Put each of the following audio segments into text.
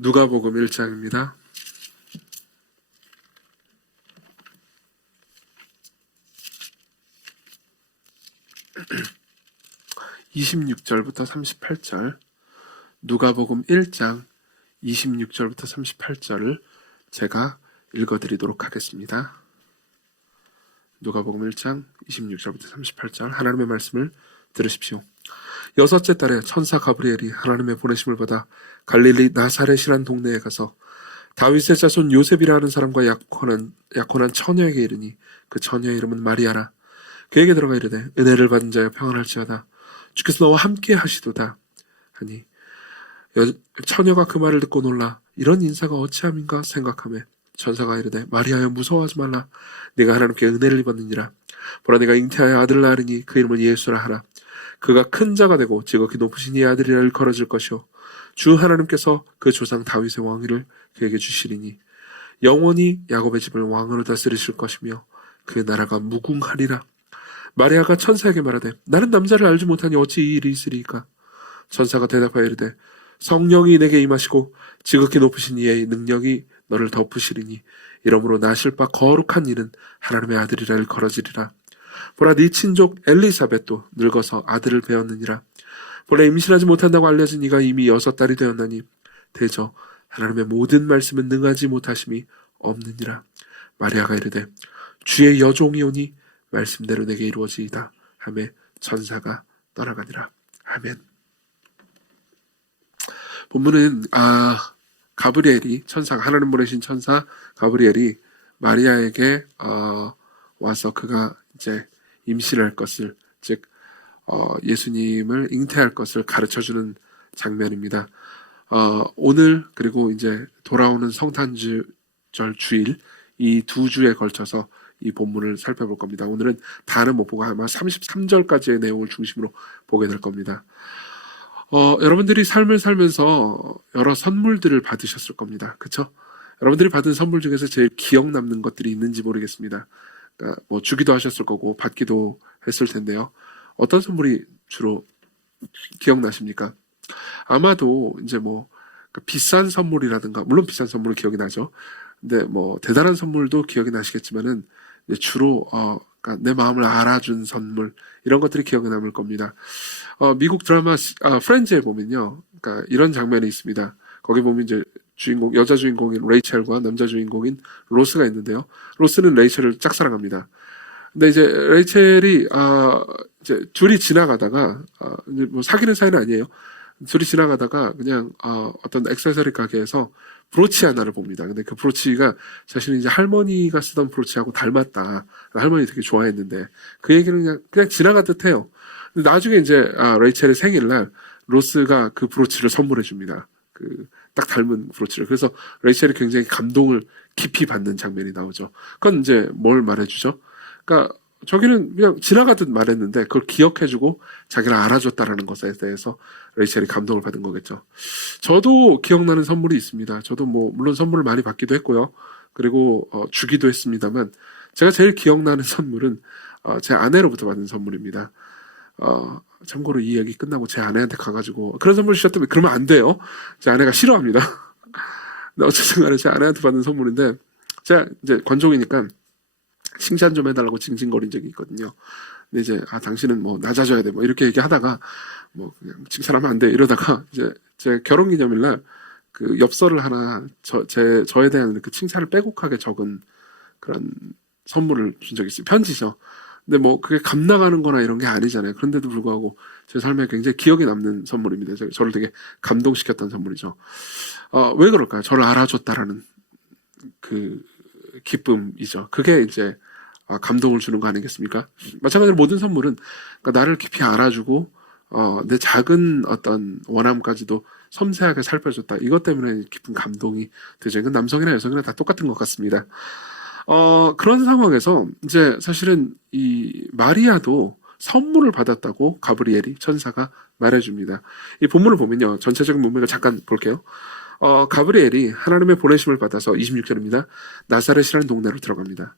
누가복음 1장입니다. 26절부터 38절, 누가복음 1장 26절부터 38절을 제가 읽어드리도록 하겠습니다. 누가복음 1장 26절부터 38절 하나님의 말씀을 들으십시오. 여섯째 달에 천사 가브리엘이 하나님의 보내심을 받아 갈릴리 나사렛이란 동네에 가서 다윗의 자손 요셉이라는 사람과 약혼한 처녀에게 이르니 그 처녀의 이름은 마리아라. 그에게 들어가 이르되 은혜를 받은 자여 평안할지어다. 주께서 너와 함께 하시도다 하니 처녀가 그 말을 듣고 놀라 이런 인사가 어찌함인가 생각하며 천사가 이르되 마리아여 무서워하지 말라. 네가 하나님께 은혜를 입었느니라. 보라 네가 잉태하여 아들을 낳으리니 그 이름을 예수라 하라. 그가 큰 자가 되고 지극히 높으신 이 아들이라 일컬어질 것이요 주 하나님께서 그 조상 다윗의 왕위를 그에게 주시리니 영원히 야곱의 집을 왕으로 다스리실 것이며 그 나라가 무궁하리라. 마리아가 천사에게 말하되 나는 남자를 알지 못하니 어찌 이 일이 있으리이까. 천사가 대답하여 이르되 성령이 내게 임하시고 지극히 높으신 이의 능력이 너를 덮으시리니 이러므로 나실 바 거룩한 이는 하나님의 아들이라 일컬어지리라. 보라 네 친족 엘리사벳도 늙어서 아들을 배었느니라. 본래 임신하지 못한다고 알려진 이가 이미 6달이 되었나니 대저 하나님의 모든 말씀은 능하지 못하심이 없느니라. 마리아가 이르되 주의 여종이 오니 말씀대로 내게 이루어지이다 하며 천사가 떠나가니라. 아멘. 본문은 가브리엘이 천사가 하나님 보내신 천사 가브리엘이 마리아에게 와서 그가 이제 임신할 것을 즉 예수님을 잉태할 것을 가르쳐주는 장면입니다. 오늘 그리고 이제 돌아오는 성탄절 주일 이 두 주에 걸쳐서 이 본문을 살펴볼 겁니다. 오늘은 다는 못 보고 아마 33절까지의 내용을 중심으로 보게 될 겁니다. 여러분들이 삶을 살면서 여러 선물들을 받으셨을 겁니다. 그렇죠? 여러분들이 받은 선물 중에서 제일 기억 남는 것들이 있는지 모르겠습니다. 그러니까 뭐 주기도 하셨을 거고 받기도 했을 텐데요. 어떤 선물이 주로 기억나십니까? 아마도 이제 뭐 비싼 선물이라든가 물론 비싼 선물은 기억이 나죠. 근데 뭐 대단한 선물도 기억이 나시겠지만은 주로 그러니까 내 마음을 알아준 선물 이런 것들이 기억에 남을 겁니다. 미국 드라마 프렌즈에 보면요, 그러니까 이런 장면이 있습니다. 거기 보면 이제 여자 주인공인 레이첼과 남자 주인공인 로스가 있는데요. 로스는 레이첼을 짝사랑합니다. 근데 이제 레이첼이 이제 둘이 지나가다가 이제 뭐 사귀는 사이는 아니에요. 둘이 지나가다가 그냥 어떤 액세서리 가게에서 브로치 하나를 봅니다. 근데 그 브로치가 자신이 이제 할머니가 쓰던 브로치하고 닮았다. 할머니 되게 좋아했는데 그 얘기는 그냥 지나가듯 해요. 근데 나중에 이제 레이첼의 생일날 로스가 그 브로치를 선물해 줍니다. 그 딱 닮은 브로치를. 그래서 레이첼이 굉장히 감동을 깊이 받는 장면이 나오죠. 그건 이제 뭘 말해주죠? 그러니까 저기는 그냥 지나가듯 말했는데 그걸 기억해주고 자기를 알아줬다라는 것에 대해서 레이첼이 감동을 받은 거겠죠. 저도 기억나는 선물이 있습니다. 저도 뭐 물론 선물을 많이 받기도 했고요. 그리고 주기도 했습니다만 제가 제일 기억나는 선물은 제 아내로부터 받은 선물입니다. 참고로 이 얘기 끝나고 제 아내한테 가가지고 그런 선물 주셨다면 그러면 안 돼요. 제 아내가 싫어합니다. 근데 어쨌든 간에 제 아내한테 받은 선물인데 제가 이제 관종이니까 칭찬 좀 해달라고 징징거린 적이 있거든요. 근데 이제 당신은 뭐 낮아져야 돼 뭐 이렇게 얘기하다가 뭐 그냥 칭찬하면 안 돼 이러다가 이제 제 결혼기념일날 그 엽서를 하나 저에 대한 그 칭찬을 빼곡하게 적은 그런 선물을 준 적이 있어요. 편지죠. 근데 뭐 그게 감 나가는 거나 이런 게 아니잖아요. 그런데도 불구하고 제 삶에 굉장히 기억에 남는 선물입니다. 저를 되게 감동시켰던 선물이죠. 왜 그럴까요? 저를 알아줬다라는 그 기쁨이죠. 그게 이제 감동을 주는 거 아니겠습니까? 마찬가지로 모든 선물은 그러니까 나를 깊이 알아주고 내 작은 어떤 원함까지도 섬세하게 살펴줬다. 이것 때문에 깊은 감동이 되죠. 이건 남성이나 여성이나 다 똑같은 것 같습니다. 그런 상황에서 이제 사실은 이 마리아도 선물을 받았다고 가브리엘이 천사가 말해줍니다. 이 본문을 보면요. 전체적인 문맥을 잠깐 볼게요. 가브리엘이 하나님의 보내심을 받아서 26절입니다. 나사렛이라는 동네로 들어갑니다.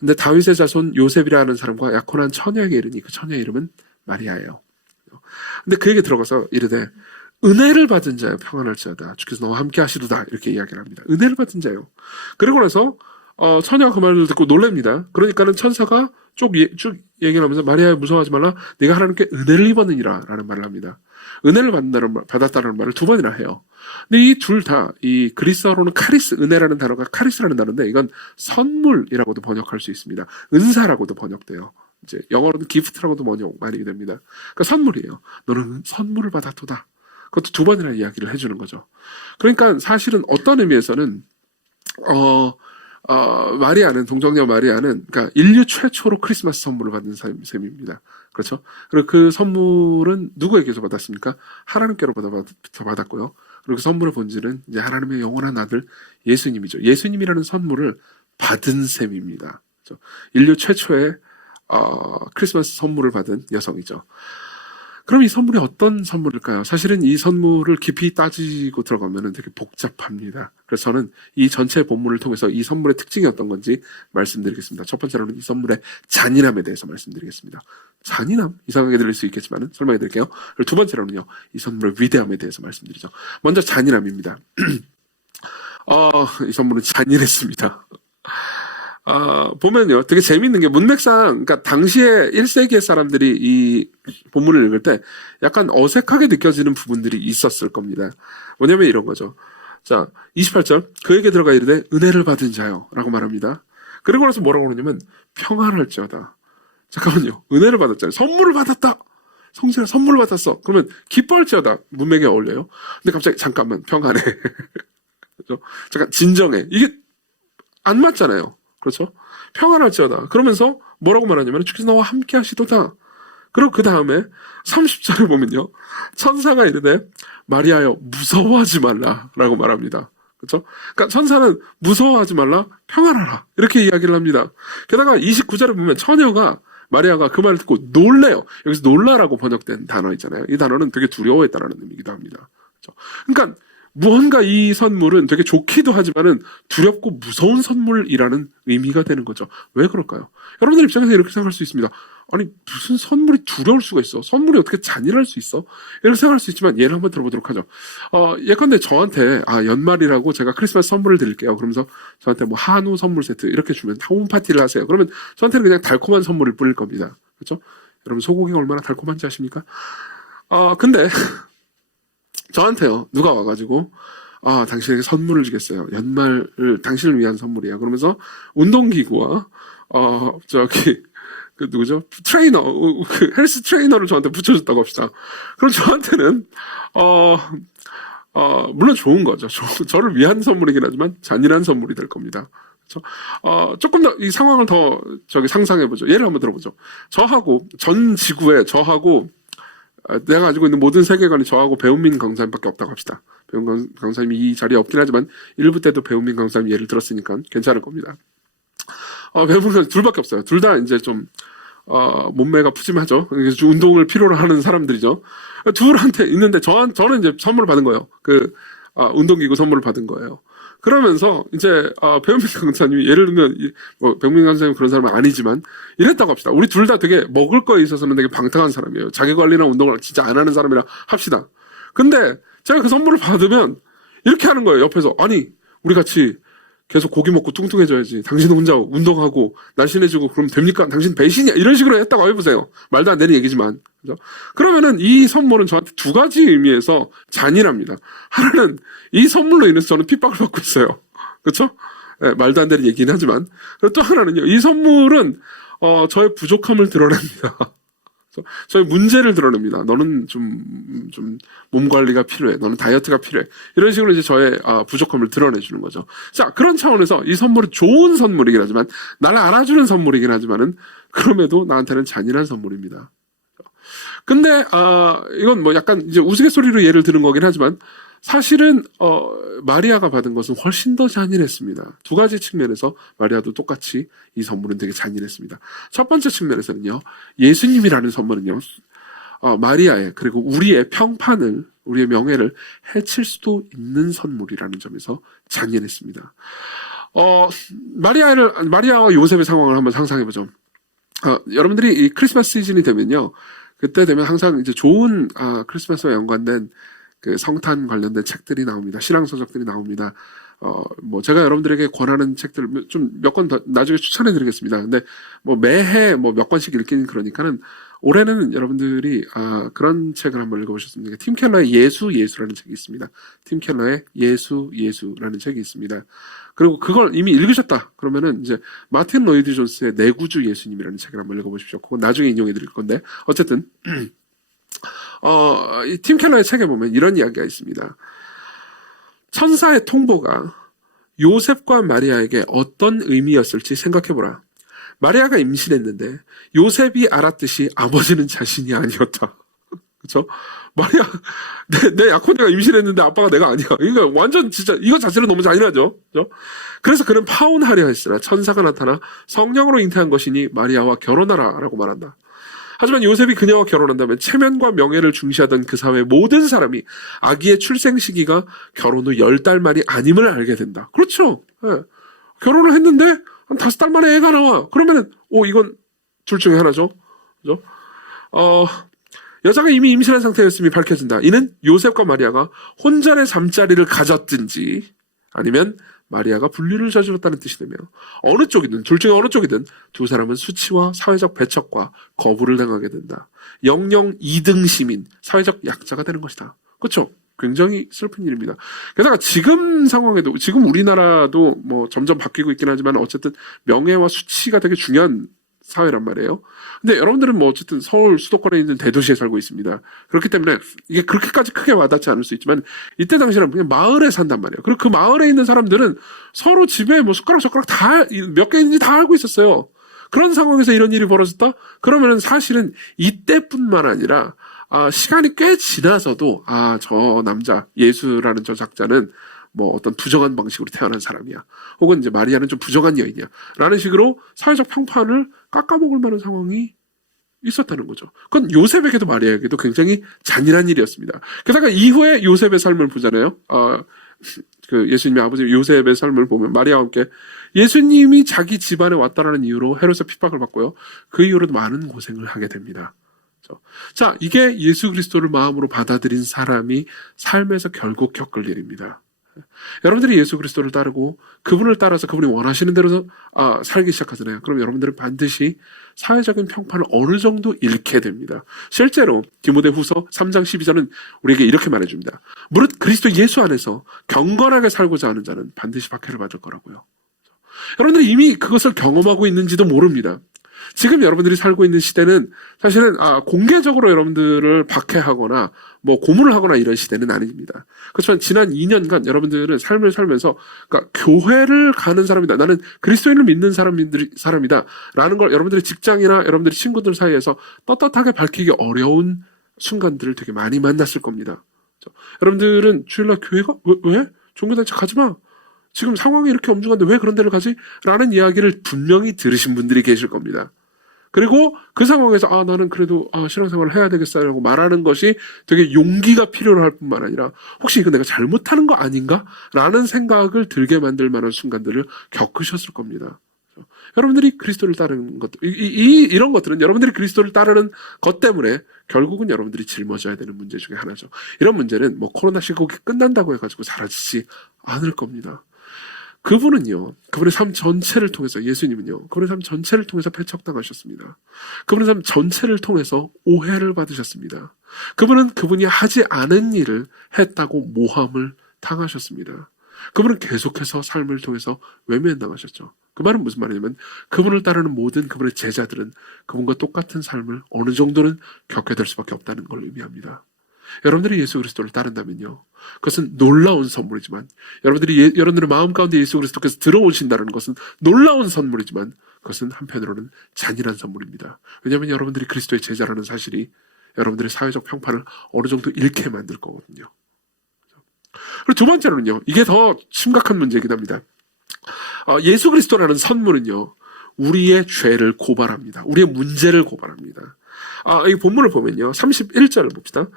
근데 다윗의 자손 요셉이라 하는 사람과 약혼한 처녀에게 이르니 그 처녀의 이름은 마리아예요. 근데 그에게 들어가서 이르되 은혜를 받은 자여 평안할지어다. 주께서 너와 함께 하시도다. 이렇게 이야기를 합니다. 은혜를 받은 자요. 그리고 나서 처녀가 그 말을 듣고 놀랍니다. 그러니까는 천사가 쭉 얘기를 하면서 마리아야 무서워하지 말라. 네가 하나님께 은혜를 입었느니라 라는 말을 합니다. 은혜를 받았다는 말을 두 번이나 해요. 근데 이 둘 다 이 그리스어로는 카리스, 은혜라는 단어가 카리스라는 단어인데 이건 선물이라고도 번역할 수 있습니다. 은사라고도 번역돼요. 이제 영어로는 기프트라고도 많이 됩니다. 그러니까 선물이에요. 너는 선물을 받았도다. 그것도 두 번이나 이야기를 해주는 거죠. 그러니까 사실은 어떤 의미에서는 마리아는, 동정녀 마리아는, 그러니까 인류 최초로 크리스마스 선물을 받은 셈입니다. 그렇죠? 그리고 그 선물은 누구에게서 받았습니까? 하나님께로부터 받았고요. 그리고 그 선물의 본질은 이제 하나님의 영원한 아들 예수님이죠. 예수님이라는 선물을 받은 셈입니다. 그렇죠? 인류 최초의 크리스마스 선물을 받은 여성이죠. 그럼 이 선물이 어떤 선물일까요? 사실은 이 선물을 깊이 따지고 들어가면 되게 복잡합니다. 그래서 저는 이 전체 본문을 통해서 이 선물의 특징이 어떤 건지 말씀드리겠습니다. 첫 번째로는 이 선물의 잔인함에 대해서 말씀드리겠습니다. 잔인함? 이상하게 들릴 수 있겠지만 설명해 드릴게요. 그리고 두 번째로는요, 이 선물의 위대함에 대해서 말씀드리죠. 먼저 잔인함입니다. 이 선물은 잔인했습니다. 보면요, 되게 재밌는 게 문맥상, 그러니까 당시에 1세기의 사람들이 이 본문을 읽을 때 약간 어색하게 느껴지는 부분들이 있었을 겁니다. 뭐냐면 이런 거죠. 자, 28절. 그에게 들어가 이르되 은혜를 받은 자요. 라고 말합니다. 그리고 나서 뭐라고 그러냐면 평안할지어다. 잠깐만요. 은혜를 받았잖아요. 선물을 받았다. 성진아, 선물을 받았어. 그러면 기뻐할지어다. 문맥에 어울려요. 근데 갑자기 잠깐만, 평안해. 잠깐, 진정해. 이게 안 맞잖아요. 그렇죠? 평안할지어다. 그러면서 뭐라고 말하냐면 주께서 너와 함께 하시도다. 그리고 그 다음에 30절에 보면요. 천사가 이르되 마리아여 무서워하지 말라 라고 말합니다. 그렇죠? 그러니까 천사는 무서워하지 말라, 평안하라 이렇게 이야기를 합니다. 게다가 29절에 보면 처녀가 마리아가 그 말을 듣고 놀래요. 여기서 놀라라고 번역된 단어 있잖아요. 이 단어는 되게 두려워했다라는 의미이기도 합니다. 그렇죠? 그러니까 무언가 이 선물은 되게 좋기도 하지만은 두렵고 무서운 선물이라는 의미가 되는 거죠. 왜 그럴까요? 여러분들 입장에서 이렇게 생각할 수 있습니다. 아니 무슨 선물이 두려울 수가 있어? 선물이 어떻게 잔인할 수 있어? 이렇게 생각할 수 있지만 예를 한번 들어보도록 하죠. 예컨대 저한테 연말이라고 제가 크리스마스 선물을 드릴게요. 그러면서 저한테 뭐 한우 선물 세트 이렇게 주면 홈 파티를 하세요. 그러면 저한테는 그냥 달콤한 선물을 뿌릴 겁니다. 그렇죠? 여러분 소고기가 얼마나 달콤한지 아십니까? 근데 저한테요, 누가 와가지고, 당신에게 선물을 주겠어요. 연말을 당신을 위한 선물이야. 그러면서 운동기구와, 누구죠? 트레이너, 헬스 트레이너를 저한테 붙여줬다고 합시다. 그럼 저한테는, 물론 좋은 거죠. 저를 위한 선물이긴 하지만 잔인한 선물이 될 겁니다. 그렇죠? 조금 더 이 상황을 더 상상해보죠. 예를 한번 들어보죠. 전 지구에 저하고, 내가 가지고 있는 모든 세계관이 저하고 배은민 강사님밖에 없다고 합시다. 배은민 강사님이 이 자리에 없긴 하지만 1부 때도 배은민 강사님 예를 들었으니까 괜찮을 겁니다. 배은민 강사님 둘밖에 없어요. 둘 다 이제 좀 몸매가 푸짐하죠. 운동을 필요로 하는 사람들이죠. 둘한테 있는데 저는 이제 선물을 받은 거예요. 운동기구 선물을 받은 거예요. 그러면서 이제 배은민 강사님이 예를 들면 배은민 강사님 그런 사람은 아니지만 이랬다고 합시다. 우리 둘 다 되게 먹을 거에 있어서는 되게 방탕한 사람이에요. 자기 관리나 운동을 진짜 안 하는 사람이라 합시다. 근데 제가 그 선물을 받으면 이렇게 하는 거예요. 옆에서 아니 우리 같이 계속 고기 먹고 뚱뚱해져야지. 당신 혼자 운동하고 날씬해지고 그러면 됩니까? 당신 배신이야. 이런 식으로 했다고 해보세요. 말도 안 되는 얘기지만. 그죠? 그러면은 이 선물은 저한테 두 가지 의미에서 잔인합니다. 하나는 이 선물로 인해서 저는 핍박을 받고 있어요. 그렇죠? 네, 말도 안 되는 얘기긴 하지만. 그리고 또 하나는요. 이 선물은 저의 부족함을 드러냅니다. 저희 문제를 드러냅니다. 너는 좀 몸 관리가 필요해. 너는 다이어트가 필요해. 이런 식으로 이제 저의 부족함을 드러내주는 거죠. 자, 그런 차원에서 이 선물은 좋은 선물이긴 하지만, 나를 알아주는 선물이긴 하지만은, 그럼에도 나한테는 잔인한 선물입니다. 근데, 이건 뭐 약간 이제 우스갯소리로 예를 드는 거긴 하지만, 사실은, 마리아가 받은 것은 훨씬 더 잔인했습니다. 두 가지 측면에서 마리아도 똑같이 이 선물은 되게 잔인했습니다. 첫 번째 측면에서는요, 예수님이라는 선물은요, 마리아의, 그리고 우리의 평판을, 우리의 명예를 해칠 수도 있는 선물이라는 점에서 잔인했습니다. 마리아와 요셉의 상황을 한번 상상해보죠. 여러분들이 이 크리스마스 시즌이 되면요, 그때 되면 항상 이제 좋은, 크리스마스와 연관된 그 성탄 관련된 책들이 나옵니다. 신앙서적들이 나옵니다. 뭐 제가 여러분들에게 권하는 책들 좀 몇 권 더 나중에 추천해 드리겠습니다. 근데 뭐 매해 뭐 몇 권씩 읽기는 그러니까는 올해는 여러분들이 그런 책을 한번 읽어보셨습니까? 팀 켈러의 예수라는 책이 있습니다. 팀 켈러의 예수라는 책이 있습니다. 그리고 그걸 이미 읽으셨다 그러면은 이제 마틴 로이드 존스의 내구주 예수님이라는 책을 한번 읽어보십시오. 그건 나중에 인용해 드릴 건데 어쨌든 이 팀 켈러의 책에 보면 이런 이야기가 있습니다. 천사의 통보가 요셉과 마리아에게 어떤 의미였을지 생각해보라. 마리아가 임신했는데 요셉이 알았듯이 아버지는 자신이 아니었다. 그렇죠? 마리아, 내 약혼자가 임신했는데 아빠가 내가 아니야. 그러니까 완전 진짜 이거 자체는 너무 잔인하죠. 그렇죠? 그래서 그는 파혼하려 했으나 천사가 나타나 성령으로 잉태한 것이니 마리아와 결혼하라라고 말한다. 하지만 요셉이 그녀와 결혼한다면 체면과 명예를 중시하던 그 사회의 모든 사람이 아기의 출생 시기가 결혼 후 10달 만이 아님을 알게 된다. 그렇죠. 네. 결혼을 했는데 한 5달 만에 애가 나와. 그러면은 이건 둘 중에 하나죠. 그죠? 여자가 이미 임신한 상태였음이 밝혀진다. 이는 요셉과 마리아가 혼전의 잠자리를 가졌든지 아니면 마리아가 분리를 저질렀다는 뜻이 되며 어느 쪽이든 둘 중에 어느 쪽이든 두 사람은 수치와 사회적 배척과 거부를 당하게 된다. 영영 2등 시민, 사회적 약자가 되는 것이다. 그렇죠? 굉장히 슬픈 일입니다. 게다가 지금 상황에도 지금 우리나라도 뭐 점점 바뀌고 있긴 하지만 어쨌든 명예와 수치가 되게 중요한 사회란 말이에요. 근데 여러분들은 뭐 어쨌든 서울 수도권에 있는 대도시에 살고 있습니다. 그렇기 때문에 이게 그렇게까지 크게 와닿지 않을 수 있지만 이때 당시에는 그냥 마을에 산단 말이에요. 그리고 그 마을에 있는 사람들은 서로 집에 뭐 숟가락 다 몇 개 있는지 다 알고 있었어요. 그런 상황에서 이런 일이 벌어졌다? 그러면은 사실은 이때뿐만 아니라 시간이 꽤 지나서도 저 남자 예수라는 저 작자는 뭐 어떤 부정한 방식으로 태어난 사람이야. 혹은 이제 마리아는 좀 부정한 여인이야. 라는 식으로 사회적 평판을 깎아먹을 만한 상황이 있었다는 거죠. 그건 요셉에게도 마리아에게도 굉장히 잔인한 일이었습니다. 게다가 이후에 요셉의 삶을 보잖아요. 그 예수님의 아버지 요셉의 삶을 보면 마리아와 함께 예수님이 자기 집안에 왔다라는 이유로 헤롯의 핍박을 받고요. 그 이후로도 많은 고생을 하게 됩니다. 자, 이게 예수 그리스도를 마음으로 받아들인 사람이 삶에서 결국 겪을 일입니다. 여러분들이 예수 그리스도를 따르고 그분을 따라서 그분이 원하시는 대로 살기 시작하잖아요. 그럼 여러분들은 반드시 사회적인 평판을 어느 정도 잃게 됩니다. 실제로 디모데후서 3장 12절은 우리에게 이렇게 말해줍니다. 무릇 그리스도 예수 안에서 경건하게 살고자 하는 자는 반드시 박해를 받을 거라고요. 여러분들이 이미 그것을 경험하고 있는지도 모릅니다. 지금 여러분들이 살고 있는 시대는 사실은 공개적으로 여러분들을 박해하거나 뭐 고문을 하거나 이런 시대는 아닙니다. 그렇지만 지난 2년간 여러분들은 삶을 살면서 그러니까 교회를 가는 사람이다. 나는 그리스도인을 믿는 사람이다. 라는 걸 여러분들의 직장이나 여러분들의 친구들 사이에서 떳떳하게 밝히기 어려운 순간들을 되게 많이 만났을 겁니다. 여러분들은 주일날 교회가 왜? 종교단체 가지 마. 지금 상황이 이렇게 엄중한데 왜 그런 데를 가지? 라는 이야기를 분명히 들으신 분들이 계실 겁니다. 그리고 그 상황에서 나는 그래도 신앙생활을 해야 되겠어라고 말하는 것이 되게 용기가 필요로 할 뿐만 아니라 혹시 이거 내가 잘못하는 거 아닌가? 라는 생각을 들게 만들 만한 순간들을 겪으셨을 겁니다. 여러분들이 그리스도를 따르는 것, 이런 것들은 여러분들이 그리스도를 따르는 것 때문에 결국은 여러분들이 짊어져야 되는 문제 중에 하나죠. 이런 문제는 뭐 코로나 시국이 끝난다고 해가지고 사라지지 않을 겁니다. 그분은요, 그분의 삶 전체를 통해서, 예수님은요, 그분의 삶 전체를 통해서 배척당하셨습니다. 그분의 삶 전체를 통해서 오해를 받으셨습니다. 그분은 그분이 하지 않은 일을 했다고 모함을 당하셨습니다. 그분은 계속해서 삶을 통해서 외면당하셨죠. 그 말은 무슨 말이냐면 그분을 따르는 모든 그분의 제자들은 그분과 똑같은 삶을 어느 정도는 겪게 될 수밖에 없다는 걸 의미합니다. 여러분들이 예수 그리스도를 따른다면요, 그것은 놀라운 선물이지만 여러분들의 마음 가운데 예수 그리스도께서 들어오신다는 것은 놀라운 선물이지만 그것은 한편으로는 잔인한 선물입니다. 왜냐하면 여러분들이 그리스도의 제자라는 사실이 여러분들의 사회적 평판을 어느 정도 잃게 만들 거거든요. 그리고 두 번째로는요, 이게 더 심각한 문제이긴 합니다. 예수 그리스도라는 선물은요, 우리의 죄를 고발합니다. 우리의 문제를 고발합니다. 이 본문을 보면요, 31절을 봅시다.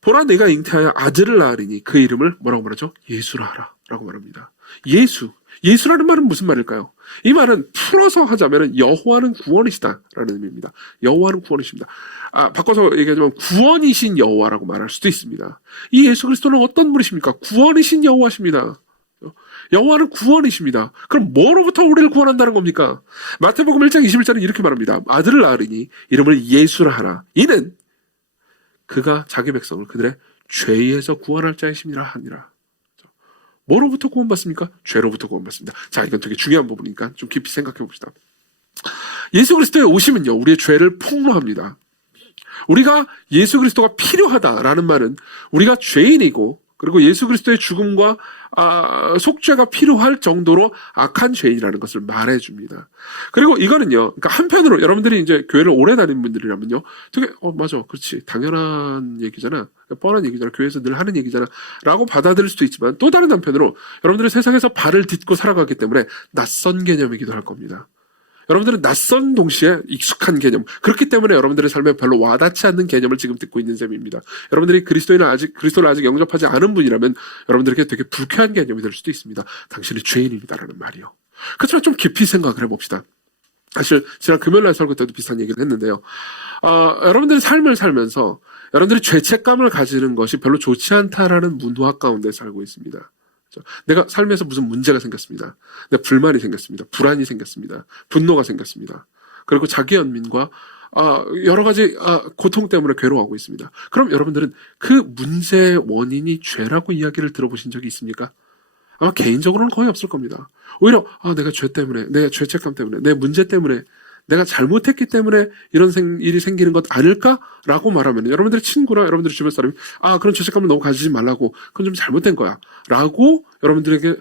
보라, 내가 잉태하여 아들을 낳으리니 그 이름을 뭐라고 말하죠? 예수라 하라 라고 말합니다. 예수, 예수라는 말은 무슨 말일까요? 이 말은 풀어서 하자면 여호와는 구원이시다라는 의미입니다. 여호와는 구원이십니다. 바꿔서 얘기하자면 구원이신 여호와라고 말할 수도 있습니다. 이 예수 그리스도는 어떤 분이십니까? 구원이신 여호와십니다. 여호와는 구원이십니다. 그럼 뭐로부터 우리를 구원한다는 겁니까? 마태복음 1장 21절은 이렇게 말합니다. 아들을 낳으리니 이름을 예수라 하라. 이는 그가 자기 백성을 그들의 죄에서 구원할 자이심이라 하니라. 뭐로부터 구원받습니까? 죄로부터 구원받습니다. 자, 이건 되게 중요한 부분이니까 좀 깊이 생각해 봅시다. 예수 그리스도의 오심은요, 우리의 죄를 폭로합니다. 우리가 예수 그리스도가 필요하다라는 말은 우리가 죄인이고, 그리고 예수 그리스도의 죽음과 속죄가 필요할 정도로 악한 죄인이라는 것을 말해줍니다. 그리고 이거는요, 그러니까 한편으로 여러분들이 이제 교회를 오래 다닌 분들이라면요, 되게 맞아, 그렇지, 당연한 얘기잖아, 뻔한 얘기잖아, 교회에서 늘 하는 얘기잖아 라고 받아들일 수도 있지만, 또 다른 한편으로 여러분들이 세상에서 발을 딛고 살아가기 때문에 낯선 개념이기도 할 겁니다. 여러분들은 낯선 동시에 익숙한 개념, 그렇기 때문에 여러분들의 삶에 별로 와닿지 않는 개념을 지금 듣고 있는 셈입니다. 여러분들이 그리스도를 아직 영접하지 않은 분이라면 여러분들에게 되게 불쾌한 개념이 될 수도 있습니다. 당신이 죄인입니다라는 말이요. 그렇지만 좀 깊이 생각을 해봅시다. 사실 지난 금요일날 설교 때도 비슷한 얘기를 했는데요. 여러분들의 삶을 살면서 여러분들이 죄책감을 가지는 것이 별로 좋지 않다라는 문화 가운데 살고 있습니다. 내가 삶에서 무슨 문제가 생겼습니다. 내 불만이 생겼습니다. 불안이 생겼습니다. 분노가 생겼습니다. 그리고 자기 연민과 여러 가지 고통 때문에 괴로워하고 있습니다. 그럼 여러분들은 그 문제의 원인이 죄라고 이야기를 들어보신 적이 있습니까? 아마 개인적으로는 거의 없을 겁니다. 오히려 내가 죄 때문에, 내 죄책감 때문에, 내 문제 때문에, 내가 잘못했기 때문에 이런 일이 생기는 것 아닐까라고 말하면 여러분들의 친구나 여러분들의 주변 사람이 그런 죄책감을 너무 가지지 말라고, 그건 좀 잘못된 거야 라고 여러분들에게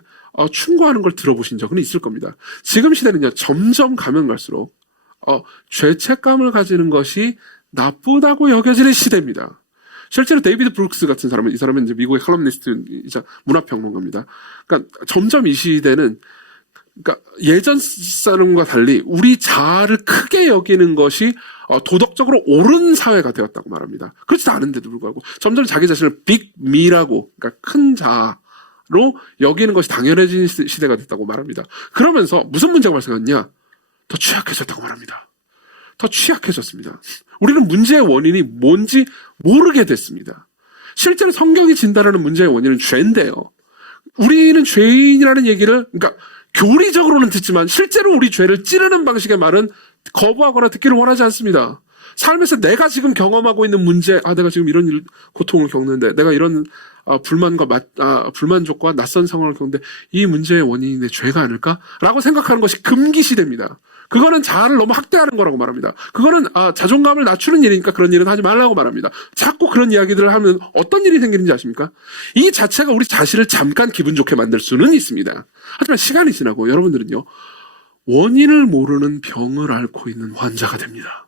충고하는 걸 들어보신 적은 있을 겁니다. 지금 시대는요, 점점 가면 갈수록 죄책감을 가지는 것이 나쁘다고 여겨지는 시대입니다. 실제로 데이비드 브룩스 같은 사람은, 이 사람은 이제 미국의 칼럼니스트이자 문화평론가입니다. 그러니까 점점 이 시대는, 그러니까 예전 사람과 달리 우리 자아를 크게 여기는 것이 도덕적으로 옳은 사회가 되었다고 말합니다. 그렇지도 않은데도 불구하고 점점 자기 자신을 빅 미라고, 그러니까 큰 자아로 여기는 것이 당연해진 시대가 됐다고 말합니다. 그러면서 무슨 문제가 발생했냐? 더 취약해졌다고 말합니다. 더 취약해졌습니다. 우리는 문제의 원인이 뭔지 모르게 됐습니다. 실제로 성경이 진단하는 문제의 원인은 죄인데요, 우리는 죄인이라는 얘기를, 그러니까 교리적으로는 듣지만 실제로 우리 죄를 찌르는 방식의 말은 거부하거나 듣기를 원하지 않습니다. 삶에서 내가 지금 경험하고 있는 문제, 내가 지금 이런 고통을 겪는데, 내가 이런 불만족과 낯선 상황을 겪는데 이 문제의 원인이 내 죄가 아닐까라고 생각하는 것이 금기시됩니다. 그거는 자아를 너무 학대하는 거라고 말합니다. 그거는 자존감을 낮추는 일이니까 그런 일은 하지 말라고 말합니다. 자꾸 그런 이야기들을 하면 어떤 일이 생기는지 아십니까? 이 자체가 우리 자신을 잠깐 기분 좋게 만들 수는 있습니다. 하지만 시간이 지나고 여러분들은요, 원인을 모르는 병을 앓고 있는 환자가 됩니다.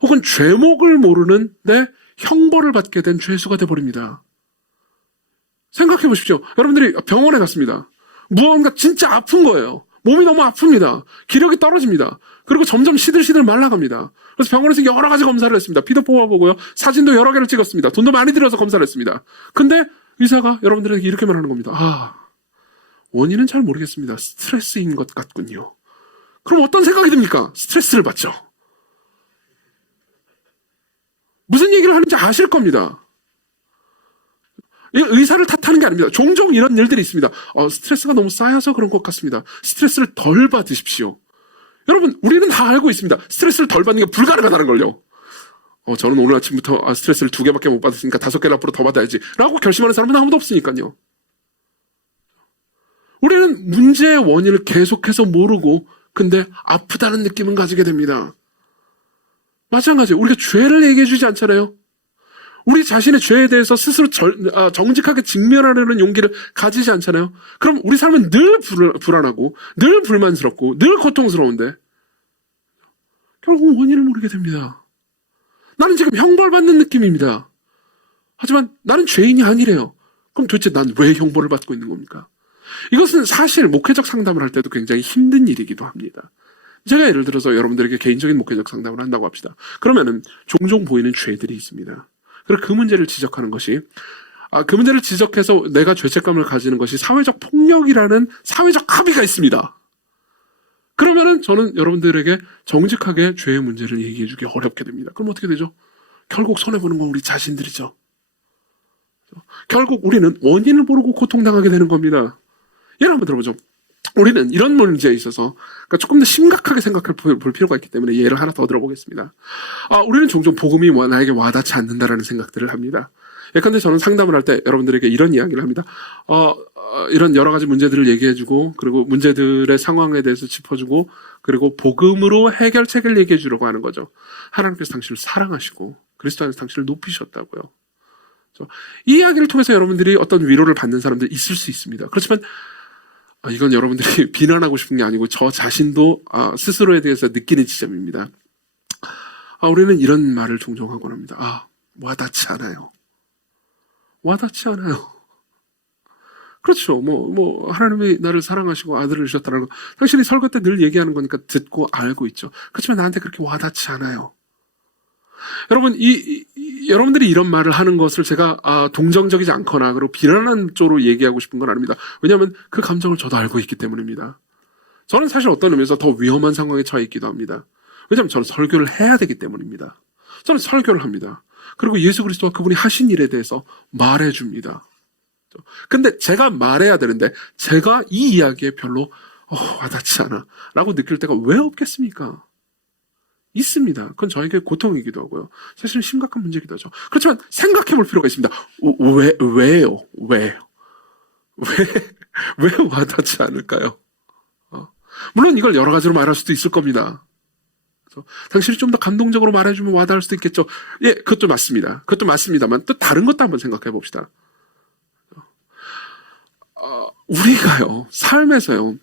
혹은 죄목을 모르는데 형벌을 받게 된 죄수가 돼버립니다. 생각해 보십시오. 여러분들이 병원에 갔습니다. 무언가 진짜 아픈 거예요. 몸이 너무 아픕니다. 기력이 떨어집니다. 그리고 점점 시들시들 말라갑니다. 그래서 병원에서 여러 가지 검사를 했습니다. 피도 뽑아보고요, 사진도 여러 개를 찍었습니다. 돈도 많이 들여서 검사를 했습니다. 근데 의사가 여러분들에게 이렇게 말하는 겁니다. 원인은 잘 모르겠습니다. 스트레스인 것 같군요. 그럼 어떤 생각이 듭니까? 스트레스를 받죠. 무슨 얘기를 하는지 아실 겁니다. 의사를 탓하는 게 아닙니다. 종종 이런 일들이 있습니다. 스트레스가 너무 쌓여서 그런 것 같습니다. 스트레스를 덜 받으십시오. 여러분, 우리는 다 알고 있습니다. 스트레스를 덜 받는 게 불가능하다는 걸요. 저는 오늘 아침부터 스트레스를 2개밖에 못 받았으니까 5개를 앞으로 더 받아야지 라고 결심하는 사람은 아무도 없으니까요. 우리는 문제의 원인을 계속해서 모르고 근데 아프다는 느낌은 가지게 됩니다. 마찬가지예요. 우리가 죄를 얘기해 주지 않잖아요. 우리 자신의 죄에 대해서 스스로 정직하게 직면하려는 용기를 가지지 않잖아요. 그럼 우리 삶은 늘 불안하고 늘 불만스럽고 늘 고통스러운데 결국 원인을 모르게 됩니다. 나는 지금 형벌받는 느낌입니다. 하지만 나는 죄인이 아니래요. 그럼 도대체 난 왜 형벌을 받고 있는 겁니까? 이것은 사실 목회적 상담을 할 때도 굉장히 힘든 일이기도 합니다. 제가 예를 들어서 여러분들에게 개인적인 목회적 상담을 한다고 합시다. 그러면은 종종 보이는 죄들이 있습니다. 그리고 그 문제를 지적하는 것이 그 문제를 지적해서 내가 죄책감을 가지는 것이 사회적 폭력이라는 사회적 합의가 있습니다. 그러면은 저는 여러분들에게 정직하게 죄의 문제를 얘기해주기 어렵게 됩니다. 그럼 어떻게 되죠? 결국 손해보는 건 우리 자신들이죠. 결국 우리는 원인을 모르고 고통당하게 되는 겁니다. 예를 한번 들어보죠. 우리는 이런 문제에 있어서 그러니까 조금 더 심각하게 생각해 볼 필요가 있기 때문에 예를 하나 더 들어보겠습니다. 우리는 종종 복음이 나에게 와닿지 않는다라는 생각들을 합니다. 예컨대 저는 상담을 할 때 여러분들에게 이런 이야기를 합니다. 이런 여러 가지 문제들을 얘기해주고 그리고 문제들의 상황에 대해서 짚어주고 그리고 복음으로 해결책을 얘기해 주려고 하는 거죠. 하나님께서 당신을 사랑하시고 그리스도 안에서 당신을 높이셨다고요. 이 이야기를 통해서 여러분들이 어떤 위로를 받는 사람들이 있을 수 있습니다. 그렇지만 이건 여러분들이 비난하고 싶은 게 아니고 저 자신도 스스로에 대해서 느끼는 지점입니다. 우리는 이런 말을 종종 하곤 합니다. 와닿지 않아요. 와닿지 않아요. 그렇죠. 하나님이 나를 사랑하시고 아들을 주셨다는 거. 당신이 설교 때 늘 얘기하는 거니까 듣고 알고 있죠. 그렇지만 나한테 그렇게 와닿지 않아요. 여러분, 여러분들이 이런 말을 하는 것을 제가 동정적이지 않거나 그리고 비난하는 쪽으로 얘기하고 싶은 건 아닙니다. 왜냐하면 그 감정을 저도 알고 있기 때문입니다. 저는 사실 어떤 의미에서 더 위험한 상황에 처해 있기도 합니다. 왜냐하면 저는 설교를 해야 되기 때문입니다. 저는 설교를 합니다. 그리고 예수 그리스도와 그분이 하신 일에 대해서 말해줍니다. 근데 제가 말해야 되는데 제가 이 이야기에 별로 와닿지 않아 라고 느낄 때가 왜 없겠습니까? 있습니다. 그건 저에게 고통이기도 하고요. 사실은 심각한 문제이기도 하죠. 그렇지만 생각해 볼 필요가 있습니다. 왜요? 왜 와닿지 않을까요? 물론 이걸 여러 가지로 말할 수도 있을 겁니다. 당신이 좀 더 감동적으로 말해주면 와닿을 수도 있겠죠. 예, 그것도 맞습니다. 그것도 맞습니다만 또 다른 것도 한번 생각해 봅시다. 우리가요, 삶에서요,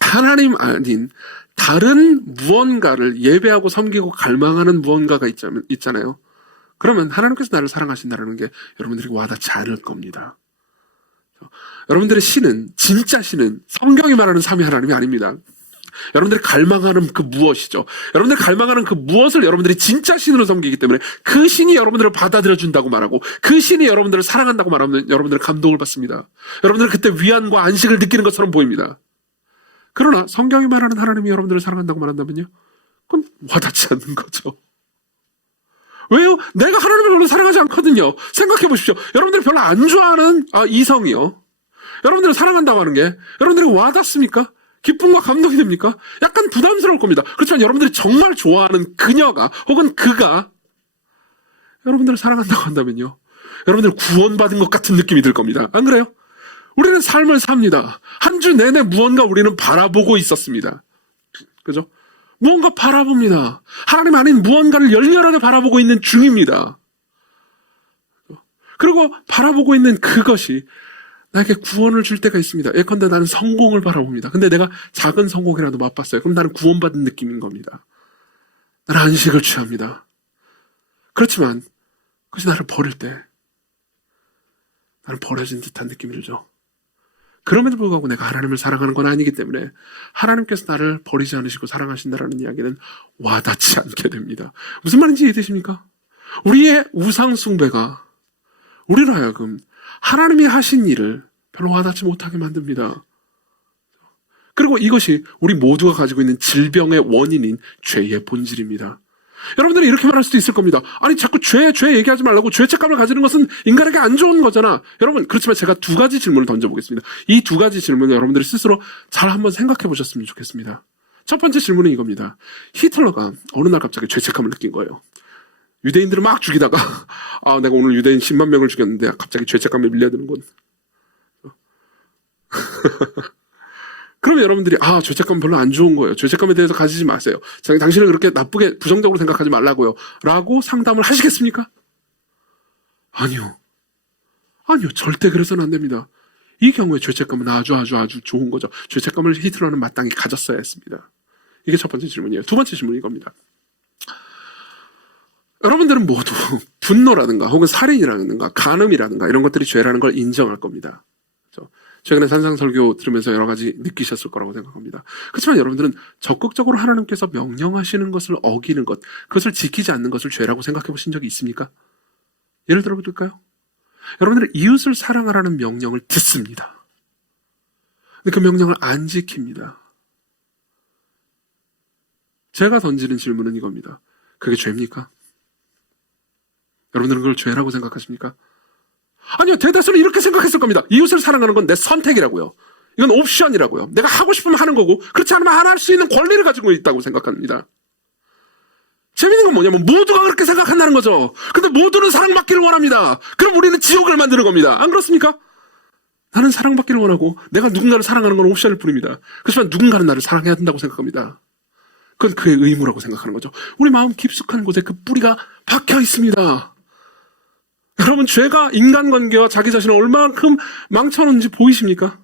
하나님 아닌 다른 무언가를 예배하고 섬기고 갈망하는 무언가가 있잖아요. 그러면 하나님께서 나를 사랑하신다는 게 여러분들이 와닿지 않을 겁니다. 여러분들의 신은, 진짜 신은 성경이 말하는 삼위 하나님이 아닙니다. 여러분들이 갈망하는 그 무엇이죠. 여러분들이 갈망하는 그 무엇을 여러분들이 진짜 신으로 섬기기 때문에 그 신이 여러분들을 받아들여준다고 말하고 그 신이 여러분들을 사랑한다고 말하면 여러분들은 감동을 받습니다. 여러분들은 그때 위안과 안식을 느끼는 것처럼 보입니다. 그러나 성경이 말하는 하나님이 여러분들을 사랑한다고 말한다면요, 그건 와닿지 않는 거죠. 왜요? 내가 하나님을 별로 사랑하지 않거든요. 생각해 보십시오. 여러분들이 별로 안 좋아하는 이성이요, 여러분들을 사랑한다고 하는 게 여러분들이 와닿습니까? 기쁨과 감동이 됩니까? 약간 부담스러울 겁니다. 그렇지만 여러분들이 정말 좋아하는 그녀가 혹은 그가 여러분들을 사랑한다고 한다면요, 여러분들 구원받은 것 같은 느낌이 들 겁니다. 안 그래요? 우리는 삶을 삽니다. 한 주 내내 무언가 우리는 바라보고 있었습니다. 그죠? 무언가 바라봅니다. 하나님 아닌 무언가를 열렬하게 바라보고 있는 중입니다. 그리고 바라보고 있는 그것이 나에게 구원을 줄 때가 있습니다. 예컨대 나는 성공을 바라봅니다. 근데 내가 작은 성공이라도 맛봤어요. 그럼 나는 구원받은 느낌인 겁니다. 나는 안식을 취합니다. 그렇지만 그것이 나를 버릴 때 나는 버려진 듯한 느낌이 들죠. 그럼에도 불구하고 내가 하나님을 사랑하는 건 아니기 때문에 하나님께서 나를 버리지 않으시고 사랑하신다라는 이야기는 와닿지 않게 됩니다. 무슨 말인지 이해되십니까? 우리의 우상 숭배가 우리로 하여금 하나님이 하신 일을 별로 와닿지 못하게 만듭니다. 그리고 이것이 우리 모두가 가지고 있는 질병의 원인인 죄의 본질입니다. 여러분들이 이렇게 말할 수도 있을 겁니다. 아니 자꾸 죄 얘기하지 말라고, 죄책감을 가지는 것은 인간에게 안 좋은 거잖아. 여러분, 그렇지만 제가 두 가지 질문을 던져보겠습니다. 이 두 가지 질문을 여러분들이 스스로 잘 한번 생각해 보셨으면 좋겠습니다. 첫 번째 질문은 이겁니다. 히틀러가 어느 날 갑자기 죄책감을 느낀 거예요. 유대인들을 막 죽이다가 내가 오늘 유대인 10만 명을 죽였는데 갑자기 죄책감에 밀려드는군. 그러면 여러분들이 죄책감 별로 안 좋은 거예요. 죄책감에 대해서 가지지 마세요. 당신은 그렇게 나쁘게 부정적으로 생각하지 말라고요. 라고 상담을 하시겠습니까? 아니요. 절대 그래서는 안 됩니다. 이 경우에 죄책감은 아주 좋은 거죠. 죄책감을 히틀러는 마땅히 가졌어야 했습니다. 이게 첫 번째 질문이에요. 두 번째 질문은 이겁니다. 여러분들은 모두 분노라든가 혹은 살인이라든가 간음이라든가 이런 것들이 죄라는 걸 인정할 겁니다. 그렇죠? 최근에 산상설교 들으면서 여러 가지 느끼셨을 거라고 생각합니다. 그렇지만 여러분들은 적극적으로 하나님께서 명령하시는 것을 어기는 것, 그것을 지키지 않는 것을 죄라고 생각해 보신 적이 있습니까? 예를 들어볼까요? 여러분들은 이웃을 사랑하라는 명령을 듣습니다. 근데 그 명령을 안 지킵니다. 제가 던지는 질문은 이겁니다. 그게 죄입니까? 여러분들은 그걸 죄라고 생각하십니까? 아니요, 대다수는 이렇게 생각했을 겁니다. 이웃을 사랑하는 건 내 선택이라고요. 이건 옵션이라고요. 내가 하고 싶으면 하는 거고, 그렇지 않으면 안 할 수 있는 권리를 가지고 있다고 생각합니다. 재밌는 건 뭐냐면 모두가 그렇게 생각한다는 거죠. 근데 모두는 사랑받기를 원합니다. 그럼 우리는 지옥을 만드는 겁니다. 안 그렇습니까? 나는 사랑받기를 원하고 내가 누군가를 사랑하는 건 옵션일 뿐입니다. 그렇지만 누군가는 나를 사랑해야 된다고 생각합니다. 그건 그의 의무라고 생각하는 거죠. 우리 마음 깊숙한 곳에 그 뿌리가 박혀 있습니다. 여러분, 죄가 인간관계와 자기 자신을 얼마만큼 망쳐놓는지 보이십니까?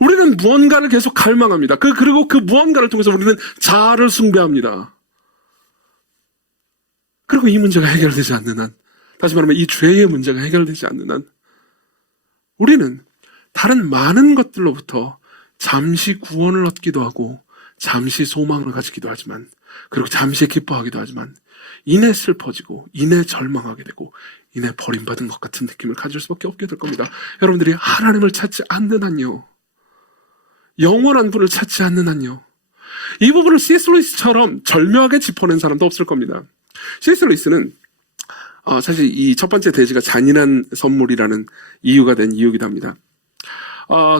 우리는 무언가를 계속 갈망합니다. 그리고 그 무언가를 통해서 우리는 자아를 숭배합니다. 그리고 이 문제가 해결되지 않는 한, 다시 말하면 이 죄의 문제가 해결되지 않는 한, 우리는 다른 많은 것들로부터 잠시 구원을 얻기도 하고 잠시 소망을 가지기도 하지만, 그리고 잠시 기뻐하기도 하지만 이내 슬퍼지고 이내 절망하게 되고 이내 버림받은 것 같은 느낌을 가질 수밖에 없게 될 겁니다. 여러분들이 하나님을 찾지 않는 한요, 영원한 분을 찾지 않는 한요, 이 부분을 C.S. 루이스처럼 절묘하게 짚어낸 사람도 없을 겁니다. C.S. 루이스는 사실 이 첫 번째 대지가 잔인한 선물이라는 이유가 된 이유기도 합니다.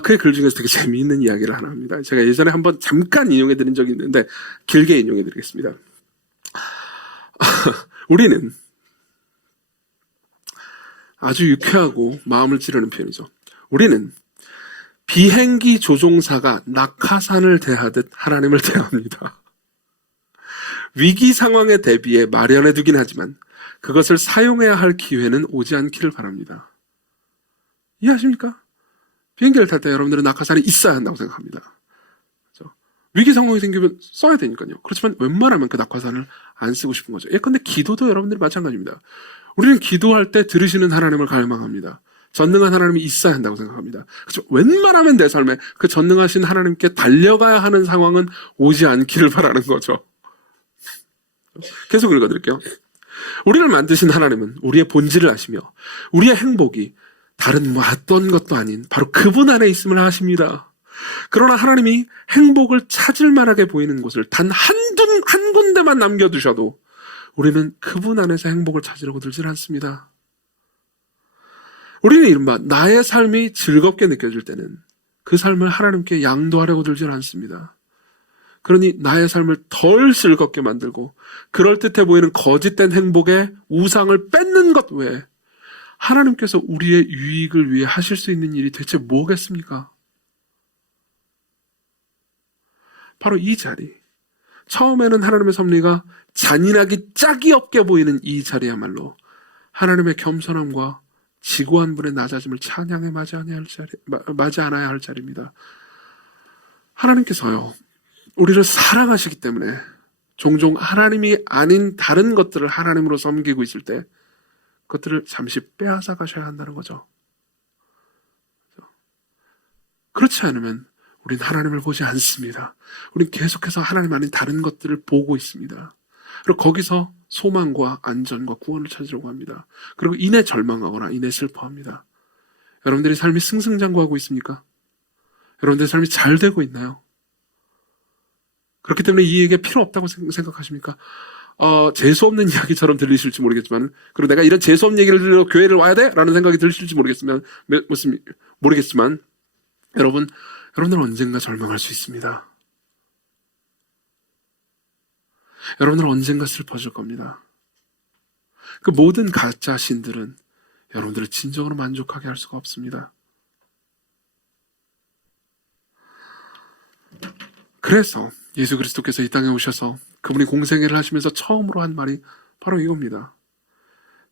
그의 글 중에서 되게 재미있는 이야기를 하나 합니다. 제가 예전에 한번 잠깐 인용해드린 적이 있는데 길게 인용해드리겠습니다. 우리는 아주 유쾌하고 마음을 찌르는 표현이죠. 우리는 비행기 조종사가 낙하산을 대하듯 하나님을 대합니다. 위기 상황에 대비해 마련해 두긴 하지만 그것을 사용해야 할 기회는 오지 않기를 바랍니다. 이해하십니까? 비행기를 탈 때 여러분들은 낙하산이 있어야 한다고 생각합니다. 그렇죠? 위기 상황이 생기면 써야 되니까요. 그렇지만 웬만하면 그 낙하산을 안 쓰고 싶은 거죠. 예컨대 기도도 여러분들이 마찬가지입니다. 우리는 기도할 때 들으시는 하나님을 갈망합니다. 전능한 하나님이 있어야 한다고 생각합니다. 그렇죠? 웬만하면 내 삶에 그 전능하신 하나님께 달려가야 하는 상황은 오지 않기를 바라는 거죠. 계속 읽어드릴게요. 우리를 만드신 하나님은 우리의 본질을 아시며 우리의 행복이 다른 어떤 것도 아닌 바로 그분 안에 있음을 아십니다. 그러나 하나님이 행복을 찾을 만하게 보이는 곳을 단 한 군데만 남겨두셔도 우리는 그분 안에서 행복을 찾으려고 들질 않습니다. 우리는 이른바 나의 삶이 즐겁게 느껴질 때는 그 삶을 하나님께 양도하려고 들질 않습니다. 그러니 나의 삶을 덜 즐겁게 만들고 그럴듯해 보이는 거짓된 행복의 우상을 뺏는 것 외에 하나님께서 우리의 유익을 위해 하실 수 있는 일이 대체 뭐겠습니까? 바로 이 자리, 처음에는 하나님의 섭리가 잔인하기 짝이 없게 보이는 이 자리야말로 하나님의 겸손함과 지고한 분의 낮아짐을 찬양해 맞이 않아야 할 자리입니다. 하나님께서요, 우리를 사랑하시기 때문에 종종 하나님이 아닌 다른 것들을 하나님으로 섬기고 있을 때 그것들을 잠시 빼앗아 가셔야 한다는 거죠. 그렇지 않으면 우린 하나님을 보지 않습니다. 우린 계속해서 하나님 아닌 다른 것들을 보고 있습니다. 그리고 거기서 소망과 안전과 구원을 찾으려고 합니다. 그리고 이내 절망하거나 이내 슬퍼합니다. 여러분들의 삶이 승승장구하고 있습니까? 여러분들의 삶이 잘 되고 있나요? 그렇기 때문에 이 얘기가 필요 없다고 생각하십니까? 재수없는 이야기처럼 들리실지 모르겠지만, 그리고 내가 이런 재수없는 얘기를 들려 교회를 와야 돼? 라는 생각이 들실지 모르겠지만, 여러분들은 언젠가 절망할 수 있습니다. 여러분들은 언젠가 슬퍼질 겁니다. 그 모든 가짜 신들은 여러분들을 진정으로 만족하게 할 수가 없습니다. 그래서 예수 그리스도께서 이 땅에 오셔서 그분이 공생애를 하시면서 처음으로 한 말이 바로 이겁니다.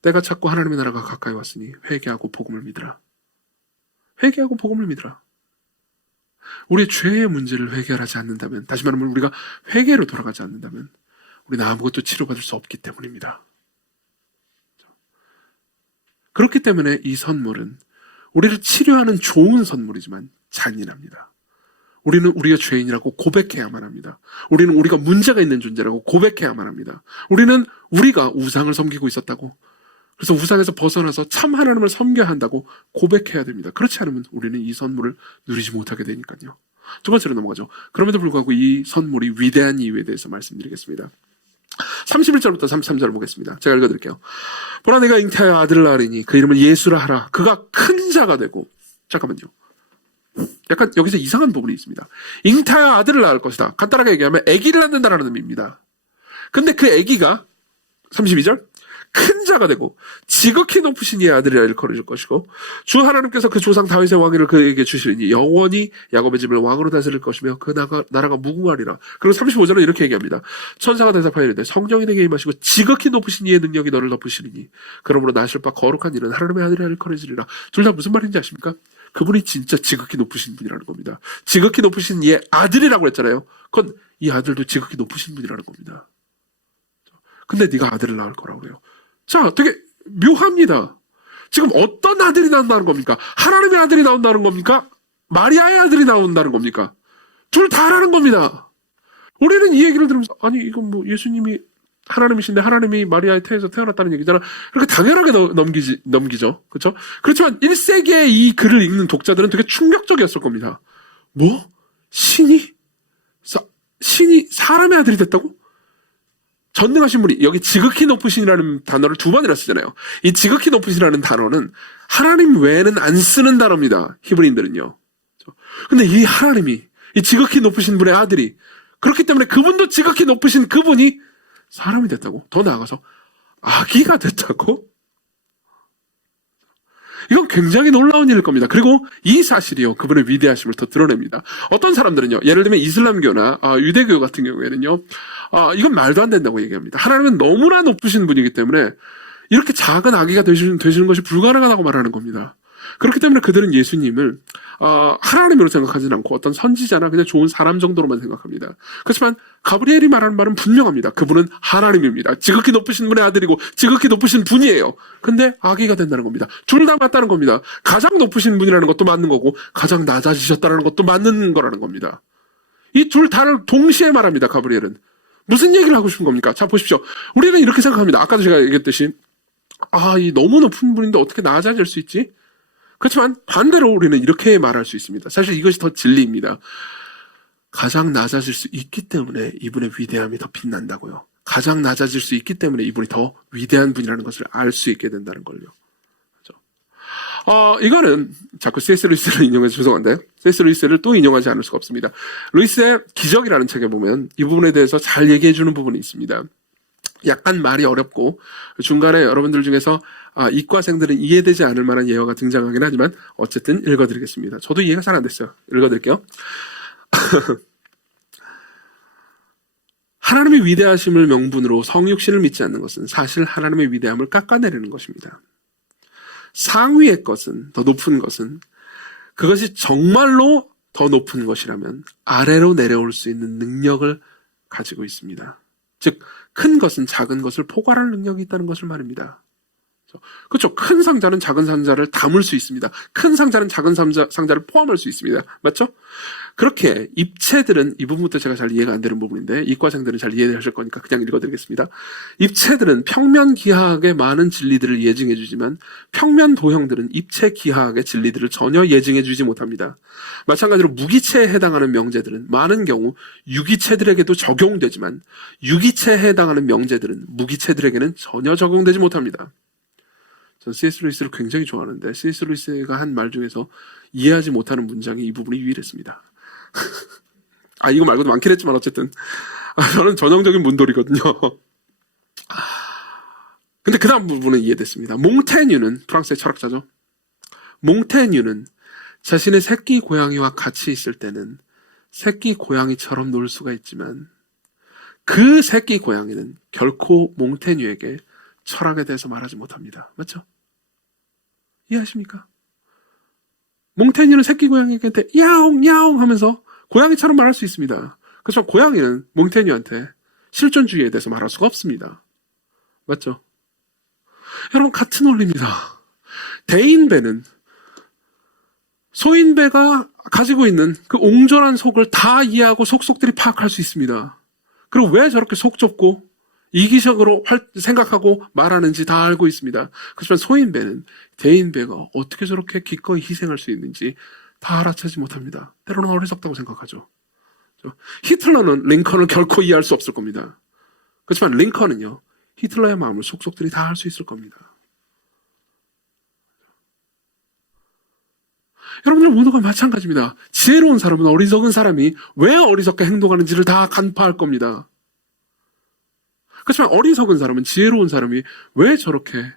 때가 찼고 하나님의 나라가 가까이 왔으니 회개하고 복음을 믿으라. 회개하고 복음을 믿으라. 우리의 죄의 문제를 해결하지 않는다면, 다시 말하면 우리가 회개로 돌아가지 않는다면 우리는 아무것도 치료받을 수 없기 때문입니다. 그렇기 때문에 이 선물은 우리를 치료하는 좋은 선물이지만 잔인합니다. 우리는 우리가 죄인이라고 고백해야만 합니다. 우리는 우리가 문제가 있는 존재라고 고백해야만 합니다. 우리는 우리가 우상을 섬기고 있었다고 그래서 우상에서 벗어나서 참 하나님을 섬겨야 한다고 고백해야 됩니다. 그렇지 않으면 우리는 이 선물을 누리지 못하게 되니까요. 두 번째로 넘어가죠. 그럼에도 불구하고 이 선물이 위대한 이유에 대해서 말씀드리겠습니다. 31절부터 33절을 보겠습니다. 제가 읽어드릴게요. 보라 내가 잉태하여 아들을 낳으리니 그 이름을 예수라 하라. 그가 큰 자가 되고, 잠깐만요. 약간 여기서 이상한 부분이 있습니다. 잉태하여 아들을 낳을 것이다. 간단하게 얘기하면 아기를 낳는다라는 의미입니다. 근데 그 아기가 32절 큰 자가 되고 지극히 높으신 이의 아들이라 일컬어질 것이고 주 하나님께서 그 조상 다윗의 왕위를 그에게 주시리니 영원히 야곱의 집을 왕으로 다스릴 것이며 그 나라가 무궁하리라. 그리고 35절은 이렇게 얘기합니다. 천사가 대답하여 이르되 성령이 내게 임하시고 지극히 높으신 이의 능력이 너를 덮으시리니 그러므로 나실 바 거룩한 일은 하나님의 아들이라 일컬어지리라. 둘 다 무슨 말인지 아십니까? 그분이 진짜 지극히 높으신 분이라는 겁니다. 지극히 높으신 이의 아들이라고 했잖아요. 그건 이 아들도 지극히 높으신 분이라는 겁니다. 근데 네가 아들을 낳을 거라고 그래요. 자, 되게 묘합니다. 지금 어떤 아들이 나온다는 겁니까? 하나님의 아들이 나온다는 겁니까? 마리아의 아들이 나온다는 겁니까? 둘 다라는 겁니다. 우리는 이 얘기를 들으면서 아니 이건 뭐 예수님이 하나님이신데 하나님이 마리아의 태에서 태어났다는 얘기잖아. 그렇게 당연하게 넘기죠. 그렇죠? 그렇지만 1세기에 이 글을 읽는 독자들은 되게 충격적이었을 겁니다. 뭐? 신이 사람의 아들이 됐다고? 전능하신 분이, 여기 지극히 높으신이라는 단어를 두 번이나 쓰잖아요. 이 지극히 높으신이라는 단어는 하나님 외에는 안 쓰는 단어입니다. 히브리인들은요. 근데 이 하나님이, 이 지극히 높으신 분의 아들이, 그렇기 때문에 그분도 지극히 높으신 그분이 사람이 됐다고? 더 나아가서 아기가 됐다고? 이건 굉장히 놀라운 일일 겁니다. 그리고 이 사실이요, 그분의 위대하심을 더 드러냅니다. 어떤 사람들은요, 예를 들면 이슬람교나 유대교 같은 경우에는요, 이건 말도 안 된다고 얘기합니다. 하나님은 너무나 높으신 분이기 때문에 이렇게 작은 아기가 되시는 것이 불가능하다고 말하는 겁니다. 그렇기 때문에 그들은 예수님을 하나님으로 생각하지는 않고 어떤 선지자나 그냥 좋은 사람 정도로만 생각합니다. 그렇지만 가브리엘이 말하는 말은 분명합니다. 그분은 하나님입니다. 지극히 높으신 분의 아들이고 지극히 높으신 분이에요. 근데 아기가 된다는 겁니다. 둘 다 맞다는 겁니다. 가장 높으신 분이라는 것도 맞는 거고 가장 낮아지셨다는 것도 맞는 거라는 겁니다. 이 둘 다를 동시에 말합니다. 가브리엘은. 무슨 얘기를 하고 싶은 겁니까? 자, 보십시오. 우리는 이렇게 생각합니다. 아까도 제가 얘기했듯이 이 너무 높은 분인데 어떻게 낮아질 수 있지? 그렇지만 반대로 우리는 이렇게 말할 수 있습니다. 사실 이것이 더 진리입니다. 가장 낮아질 수 있기 때문에 이분의 위대함이 더 빛난다고요. 가장 낮아질 수 있기 때문에 이분이 더 위대한 분이라는 것을 알 수 있게 된다는 걸요. 그렇죠? 이거는 자꾸 C.S. 루이스를 인용해서 죄송한데요. C.S. 루이스를 또 인용하지 않을 수가 없습니다. 루이스의 기적이라는 책에 보면 이 부분에 대해서 잘 얘기해 주는 부분이 있습니다. 약간 말이 어렵고 중간에 여러분들 중에서 이과생들은 이해되지 않을 만한 예화가 등장하긴 하지만 어쨌든 읽어드리겠습니다. 저도 이해가 잘 안 됐어요. 읽어드릴게요. 하나님의 위대하심을 명분으로 성육신을 믿지 않는 것은 사실 하나님의 위대함을 깎아내리는 것입니다. 상위의 것은, 더 높은 것은 그것이 정말로 더 높은 것이라면 아래로 내려올 수 있는 능력을 가지고 있습니다. 즉 큰 것은 작은 것을 포괄할 능력이 있다는 것을 말입니다. 그렇죠. 큰 상자는 작은 상자를 담을 수 있습니다. 큰 상자는 작은 상자를 포함할 수 있습니다. 맞죠? 그렇게 입체들은, 이 부분부터 제가 잘 이해가 안 되는 부분인데 이과생들은 잘 이해하실 거니까 그냥 읽어드리겠습니다. 입체들은 평면 기하학의 많은 진리들을 예증해 주지만 평면 도형들은 입체 기하학의 진리들을 전혀 예증해 주지 못합니다. 마찬가지로 무기체에 해당하는 명제들은 많은 경우 유기체들에게도 적용되지만 유기체에 해당하는 명제들은 무기체들에게는 전혀 적용되지 못합니다. 전 C.S. 루이스를 굉장히 좋아하는데 C.S. 루이스가 한 말 중에서 이해하지 못하는 문장이 이 부분이 유일했습니다. 이거 말고도 많긴 했지만 어쨌든 저는 전형적인 문돌이거든요. 근데 그 다음 부분은 이해됐습니다. 몽테뉴는, 프랑스의 철학자죠. 몽테뉴는 자신의 새끼 고양이와 같이 있을 때는 새끼 고양이처럼 놀 수가 있지만 그 새끼 고양이는 결코 몽테뉴에게 철학에 대해서 말하지 못합니다. 맞죠? 이해하십니까? 몽테뉴는 새끼 고양이한테 야옹 야옹 하면서 고양이처럼 말할 수 있습니다. 그렇지만 고양이는 몽테뉴한테 실존주의에 대해서 말할 수가 없습니다. 맞죠? 여러분, 같은 원리입니다. 대인배는 소인배가 가지고 있는 그 옹졸한 속을 다 이해하고 속속들이 파악할 수 있습니다. 그리고 왜 저렇게 속 좁고 이기적으로 생각하고 말하는지 다 알고 있습니다. 그렇지만 소인배는 대인배가 어떻게 저렇게 기꺼이 희생할 수 있는지 다 알아채지 못합니다. 때로는 어리석다고 생각하죠. 히틀러는 링컨을 결코 이해할 수 없을 겁니다. 그렇지만 링컨은요, 히틀러의 마음을 속속들이 다 알 수 있을 겁니다. 여러분들 모두가 마찬가지입니다. 지혜로운 사람은 어리석은 사람이 왜 어리석게 행동하는지를 다 간파할 겁니다. 그렇지만 어리석은 사람은 지혜로운 사람이 왜 저렇게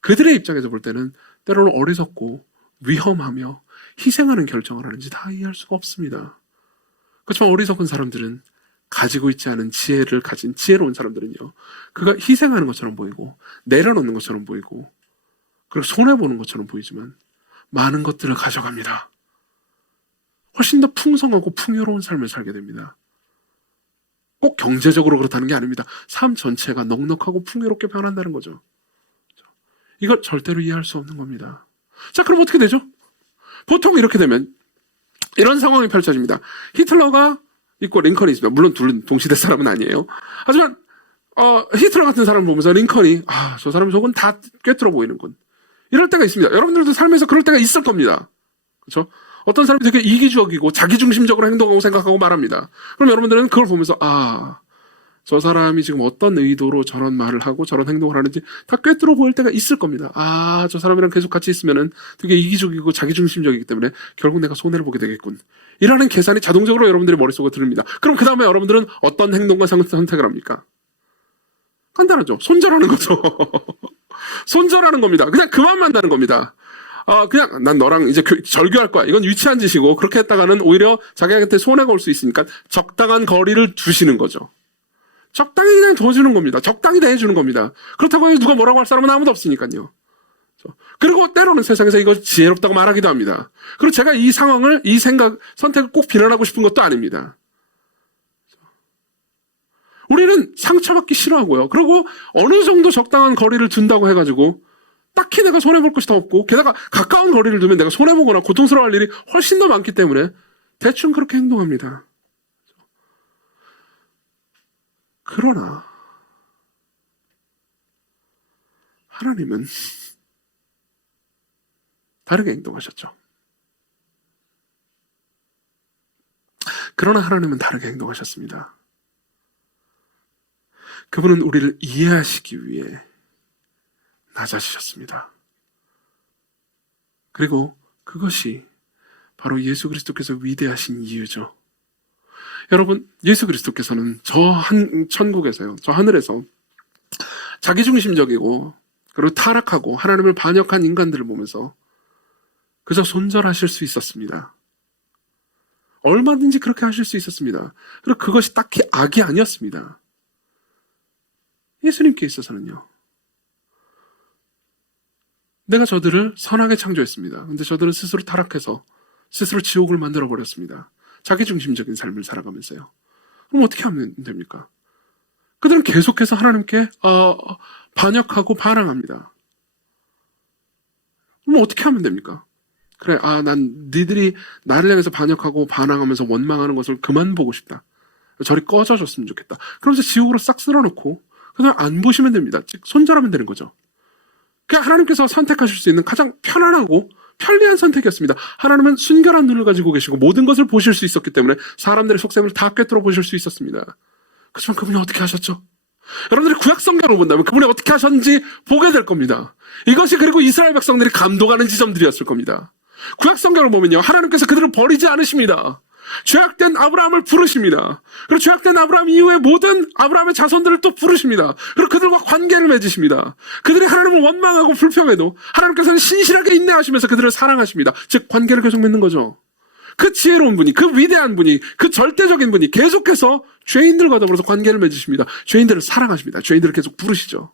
그들의 입장에서 볼 때는 때로는 어리석고 위험하며 희생하는 결정을 하는지 다 이해할 수가 없습니다. 그렇지만 어리석은 사람들은 가지고 있지 않은 지혜를 가진 지혜로운 사람들은요, 그가 희생하는 것처럼 보이고 내려놓는 것처럼 보이고 그리고 손해보는 것처럼 보이지만 많은 것들을 가져갑니다. 훨씬 더 풍성하고 풍요로운 삶을 살게 됩니다. 꼭 경제적으로 그렇다는 게 아닙니다. 삶 전체가 넉넉하고 풍요롭게 변한다는 거죠. 이걸 절대로 이해할 수 없는 겁니다. 자, 그럼 어떻게 되죠? 보통 이렇게 되면 이런 상황이 펼쳐집니다. 히틀러가 있고 링컨이 있습니다. 물론 둘은 동시대 사람은 아니에요. 하지만 히틀러 같은 사람을 보면서 링컨이 저 사람 속은 다 꿰뚫어 보이는군. 이럴 때가 있습니다. 여러분들도 삶에서 그럴 때가 있을 겁니다. 그렇죠? 어떤 사람이 되게 이기주의이고 자기중심적으로 행동하고 생각하고 말합니다. 그럼 여러분들은 그걸 보면서 저 사람이 지금 어떤 의도로 저런 말을 하고 저런 행동을 하는지 다 꿰뚫어 보일 때가 있을 겁니다. 저 사람이랑 계속 같이 있으면은 되게 이기적이고 자기중심적이기 때문에 결국 내가 손해를 보게 되겠군. 이라는 계산이 자동적으로 여러분들의 머릿속에 들립니다. 그럼 그 다음에 여러분들은 어떤 행동과 선택을 합니까? 간단하죠. 손절하는 거죠. 손절하는 겁니다. 그냥 그만 만나는 겁니다. 그냥 난 너랑 이제 절교할 거야. 이건 유치한 짓이고 그렇게 했다가는 오히려 자기한테 손해가 올 수 있으니까 적당한 거리를 두시는 거죠. 적당히 그냥 둬주는 겁니다. 적당히 대해주는 겁니다. 그렇다고 해서 누가 뭐라고 할 사람은 아무도 없으니까요. 그리고 때로는 세상에서 이거 지혜롭다고 말하기도 합니다. 그리고 제가 이 상황을, 이 선택을 꼭 비난하고 싶은 것도 아닙니다. 우리는 상처받기 싫어하고요. 그리고 어느 정도 적당한 거리를 둔다고 해가지고 딱히 내가 손해볼 것이 더 없고 게다가 가까운 거리를 두면 내가 손해보거나 고통스러워할 일이 훨씬 더 많기 때문에 대충 그렇게 행동합니다. 그러나 하나님은 다르게 행동하셨죠. 그러나 하나님은 다르게 행동하셨습니다. 그분은 우리를 이해하시기 위해 낮아지셨습니다. 그리고 그것이 바로 예수 그리스도께서 위대하신 이유죠. 여러분, 예수 그리스도께서는 천국에서요, 저 하늘에서 자기중심적이고 그리고 타락하고 하나님을 반역한 인간들을 보면서 그저 손절하실 수 있었습니다. 얼마든지 그렇게 하실 수 있었습니다. 그리고 그것이 딱히 악이 아니었습니다. 예수님께 있어서는요, 내가 저들을 선하게 창조했습니다. 근데 저들은 스스로 타락해서 스스로 지옥을 만들어버렸습니다. 자기중심적인 삶을 살아가면서요. 그럼 어떻게 하면 됩니까? 그들은 계속해서 하나님께 반역하고 반항합니다. 그럼 어떻게 하면 됩니까? 그래, 난 니들이 나를 향해서 반역하고 반항하면서 원망하는 것을 그만 보고 싶다. 저리 꺼져줬으면 좋겠다. 그러면서 지옥으로 싹 쓸어놓고 그냥 안 보시면 됩니다. 즉 손절하면 되는 거죠. 그냥 하나님께서 선택하실 수 있는 가장 편안하고 편리한 선택이었습니다. 하나님은 순결한 눈을 가지고 계시고 모든 것을 보실 수 있었기 때문에 사람들의 속셈을 다 꿰뚫어 보실 수 있었습니다. 그렇지만 그분이 어떻게 하셨죠? 여러분들이 구약 성경을 본다면 그분이 어떻게 하셨는지 보게 될 겁니다. 이것이 그리고 이스라엘 백성들이 감동하는 지점들이었을 겁니다. 구약 성경을 보면요, 하나님께서 그들을 버리지 않으십니다. 죄악된 아브라함을 부르십니다. 그리고 죄악된 아브라함 이후에 모든 아브라함의 자손들을 또 부르십니다. 그리고 그들과 관계를 맺으십니다. 그들이 하나님을 원망하고 불평해도 하나님께서는 신실하게 인내하시면서 그들을 사랑하십니다. 즉 관계를 계속 맺는 거죠. 그 지혜로운 분이, 그 위대한 분이, 그 절대적인 분이 계속해서 죄인들과 더불어서 관계를 맺으십니다. 죄인들을 사랑하십니다. 죄인들을 계속 부르시죠.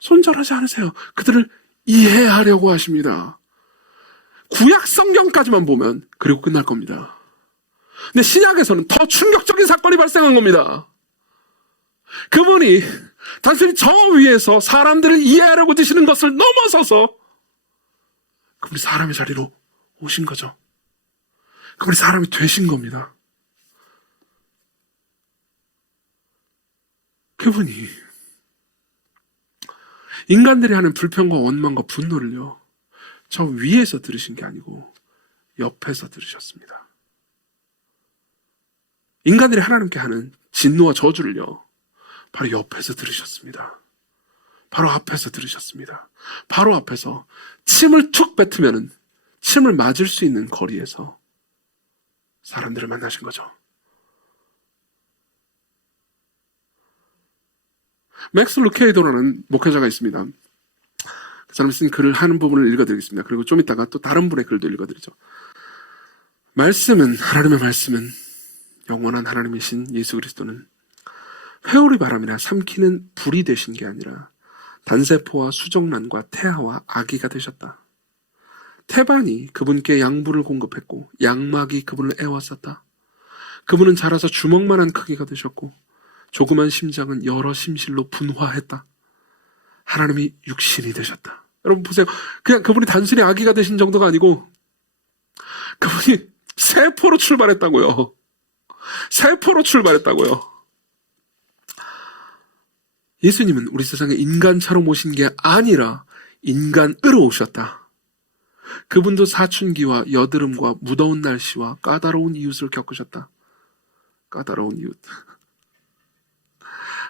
손절하지 않으세요. 그들을 이해하려고 하십니다. 구약 성경까지만 보면 그리고 끝날 겁니다. 근데 신약에서는 더 충격적인 사건이 발생한 겁니다. 그분이 단순히 저 위에서 사람들을 이해하려고 드시는 것을 넘어서서 그분이 사람의 자리로 오신 거죠. 그분이 사람이 되신 겁니다. 그분이 인간들이 하는 불평과 원망과 분노를요, 저 위에서 들으신 게 아니고 옆에서 들으셨습니다. 인간들이 하나님께 하는 진노와 저주를요, 바로 옆에서 들으셨습니다. 바로 앞에서 들으셨습니다. 바로 앞에서 침을 툭 뱉으면 침을 맞을 수 있는 거리에서 사람들을 만나신 거죠. 맥스 루케이도라는 목회자가 있습니다. 그 사람이 쓴 글을 하는 부분을 읽어드리겠습니다. 그리고 좀 이따가 또 다른 분의 글도 읽어드리죠. 하나님의 말씀은 영원한 하나님이신 예수 그리스도는 회오리 바람이나 삼키는 불이 되신 게 아니라 단세포와 수정란과 태아와 아기가 되셨다. 태반이 그분께 양부를 공급했고 양막이 그분을 애웠었다. 그분은 자라서 주먹만한 크기가 되셨고 조그만 심장은 여러 심실로 분화했다. 하나님이 육신이 되셨다. 여러분 보세요. 그냥 그분이 단순히 아기가 되신 정도가 아니고 그분이 세포로 출발했다고요. 세포로 출발했다고요. 예수님은 우리 세상에 인간처럼 오신 게 아니라 인간으로 오셨다. 그분도 사춘기와 여드름과 무더운 날씨와 까다로운 이웃을 겪으셨다. 까다로운 이웃.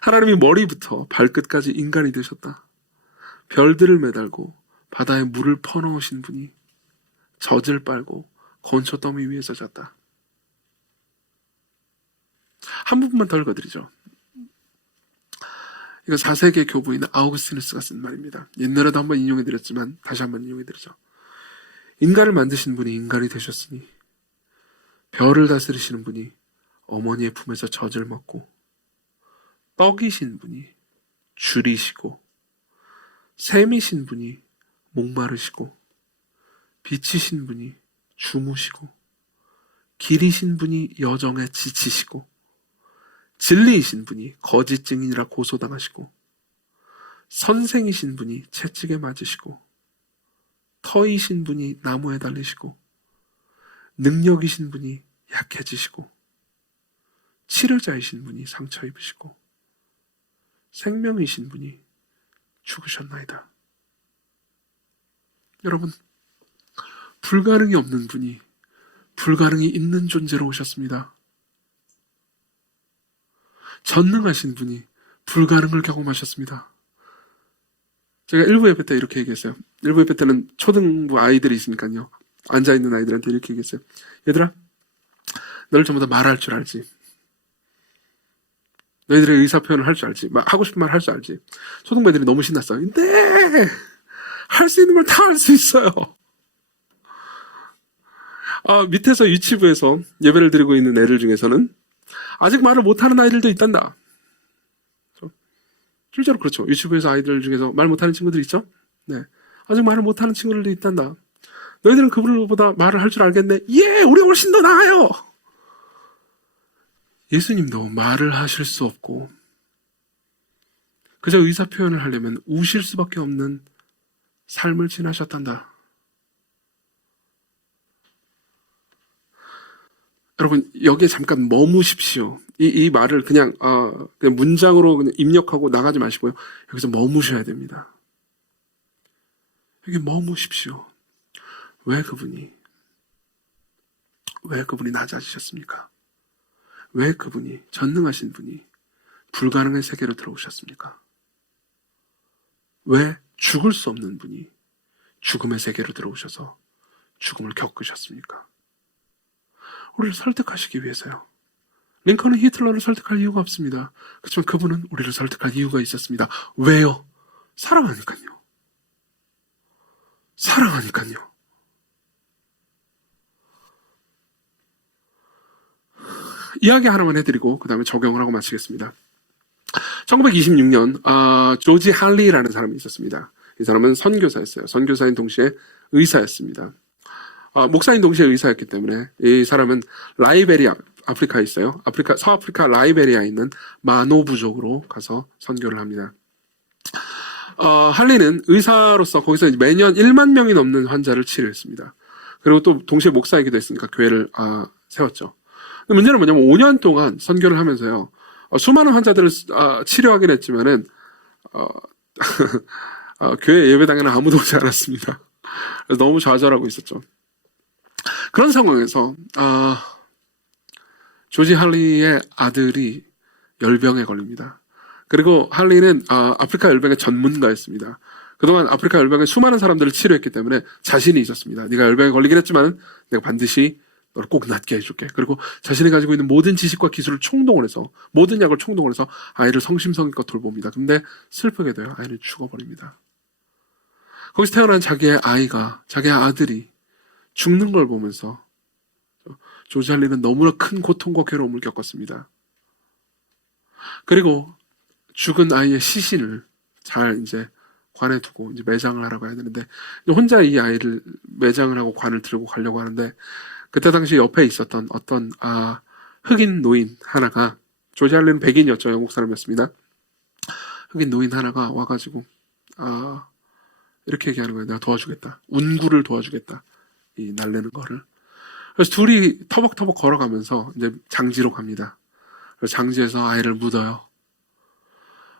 하나님이 머리부터 발끝까지 인간이 되셨다. 별들을 매달고 바다에 물을 퍼넣으신 분이 젖을 빨고 건초 더미 위에서 잤다. 한 부분만 더 읽어드리죠. 이거 4세기 교부인 아우구스티누스가 쓴 말입니다. 옛날에도 한번 인용해드렸지만 다시 한번 인용해드리죠. 인간을 만드신 분이 인간이 되셨으니 별을 다스리시는 분이 어머니의 품에서 젖을 먹고 떡이신 분이 줄이시고 샘이신 분이 목마르시고 빛이신 분이 주무시고 길이신 분이 여정에 지치시고 진리이신 분이 거짓 증인이라 고소당하시고 선생이신 분이 채찍에 맞으시고 터이신 분이 나무에 달리시고 능력이신 분이 약해지시고 치료자이신 분이 상처 입으시고 생명이신 분이 죽으셨나이다. 여러분, 불가능이 없는 분이 불가능이 있는 존재로 오셨습니다. 전능하신 분이 불가능을 경험하셨습니다. 제가 일부 예배 때 이렇게 얘기했어요. 일부 예배 때는 초등부 아이들이 있으니까요. 앉아있는 아이들한테 이렇게 얘기했어요. 얘들아, 너를 전부 다 말할 줄 알지. 너희들의 의사표현을 할 줄 알지. 하고 싶은 말 할 줄 알지. 초등부 애들이 너무 신났어요. 네! 할 수 있는 걸 다 할 수 있어요. 밑에서 유치부에서 예배를 드리고 있는 애들 중에서는 아직 말을 못하는 아이들도 있단다. 실제로 그렇죠. 유치부에서 아이들 중에서 말 못하는 친구들 있죠? 네. 아직 말을 못하는 친구들도 있단다. 너희들은 그분보다 말을 할 줄 알겠네? 예! 우리 훨씬 더 나아요! 예수님도 말을 하실 수 없고 그저 의사표현을 하려면 우실 수밖에 없는 삶을 지나셨단다. 여러분, 여기에 잠깐 머무십시오. 이 말을 그냥 문장으로 그냥 입력하고 나가지 마시고요. 여기서 머무셔야 됩니다. 여기 머무십시오. 왜 그분이 낮아지셨습니까? 왜 그분이, 전능하신 분이 불가능한 세계로 들어오셨습니까? 왜 죽을 수 없는 분이 죽음의 세계로 들어오셔서 죽음을 겪으셨습니까? 우리를 설득하시기 위해서요. 링컨은 히틀러를 설득할 이유가 없습니다. 그렇지만 그분은 우리를 설득할 이유가 있었습니다. 왜요? 사랑하니까요. 사랑하니까요. 이야기 하나만 해드리고 그 다음에 적용을 하고 마치겠습니다. 1926년 조지 할리라는 사람이 있었습니다. 이 사람은 선교사였어요. 선교사인 동시에 의사였습니다. 목사인 동시에 의사였기 때문에 이 사람은 라이베리아, 아프리카에 있어요. 서아프리카 라이베리아에 있는 마노 부족으로 가서 선교를 합니다. 할리는 의사로서 거기서 매년 1만 명이 넘는 환자를 치료했습니다. 그리고 또 동시에 목사이기도 했으니까 교회를 세웠죠. 문제는 뭐냐면 5년 동안 선교를 하면서요. 수많은 환자들을 치료하긴 했지만은 교회 예배당에는 아무도 오지 않았습니다. 그래서 너무 좌절하고 있었죠. 그런 상황에서 조지 할리의 아들이 열병에 걸립니다. 그리고 할리는 아프리카 열병의 전문가였습니다. 그동안 아프리카 열병에 수많은 사람들을 치료했기 때문에 자신이 있었습니다. 네가 열병에 걸리긴 했지만 내가 반드시 너를 꼭 낫게 해줄게. 그리고 자신이 가지고 있는 모든 지식과 기술을 총동원 해서, 모든 약을 총동원 해서 아이를 성심성의껏 돌봅니다. 근데 슬프게도요, 아이는 죽어버립니다. 거기서 태어난 자기의 아들이 죽는 걸 보면서 조지 할리는 너무나 큰 고통과 괴로움을 겪었습니다. 그리고 죽은 아이의 시신을 잘 이제 관에 두고 이제 매장을 하라고 해야 되는데, 혼자 이 아이를 매장을 하고 관을 들고 가려고 하는데, 그때 당시 옆에 있었던 어떤 흑인 노인 하나가, 조지 할리는 백인이었죠. 영국 사람이었습니다. 흑인 노인 하나가 와가지고 이렇게 얘기하는 거예요. 내가 도와주겠다. 운구를 도와주겠다. 이 날리는 거를. 그래서 둘이 터벅터벅 걸어가면서 이제 장지로 갑니다. 그래서 장지에서 아이를 묻어요.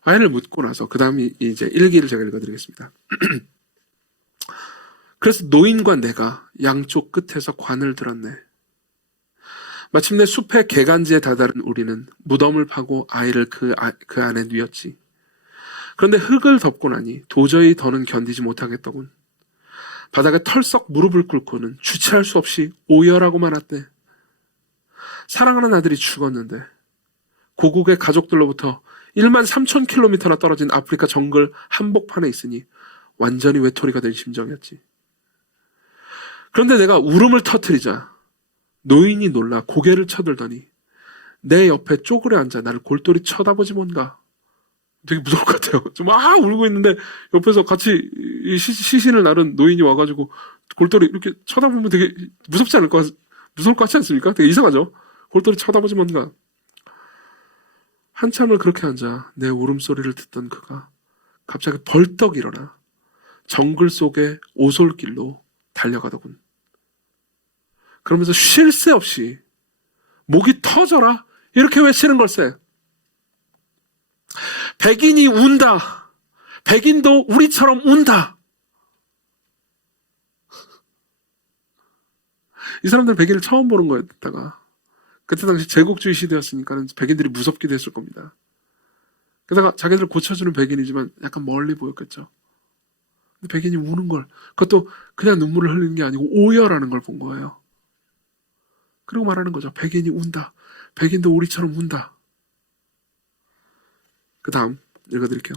아이를 묻고 나서 그 다음이 이제 일기를 제가 읽어드리겠습니다. 그래서 노인과 내가 양쪽 끝에서 관을 들었네. 마침내 숲의 개간지에 다다른 우리는 무덤을 파고 아이를 그 안에 뉘었지. 그런데 흙을 덮고 나니 도저히 더는 견디지 못하겠더군. 바닥에 털썩 무릎을 꿇고는 주체할 수 없이 오열하고만 왔대. 사랑하는 아들이 죽었는데 고국의 가족들로부터 13,000km나 떨어진 아프리카 정글 한복판에 있으니 완전히 외톨이가 된 심정이었지. 그런데 내가 울음을 터뜨리자 노인이 놀라 고개를 쳐들더니 내 옆에 쪼그려 앉아 나를 골똘히 쳐다보지 뭔가. 되게 무서울 것 같아요. 좀 울고 있는데 옆에서 같이 시신을 나른 노인이 와가지고 골똘히 이렇게 쳐다보면 되게 무섭지 않을 무서울 것 같지 않습니까? 되게 이상하죠? 골똘히 쳐다보지 뭔가. 한참을 그렇게 앉아 내 울음소리를 듣던 그가 갑자기 벌떡 일어나 정글 속의 오솔길로 달려가더군. 그러면서 쉴 새 없이 목이 터져라 이렇게 외치는 걸세. 백인이 운다. 백인도 우리처럼 운다. 이 사람들은 백인을 처음 보는 거였다가 그때 당시 제국주의 시대였으니까 백인들이 무섭기도 했을 겁니다. 게다가 자기들을 고쳐주는 백인이지만 약간 멀리 보였겠죠. 근데 백인이 우는 걸, 그것도 그냥 눈물을 흘리는 게 아니고 오열하는 걸 본 거예요. 그리고 말하는 거죠. 백인이 운다. 백인도 우리처럼 운다. 그 다음 읽어드릴게요.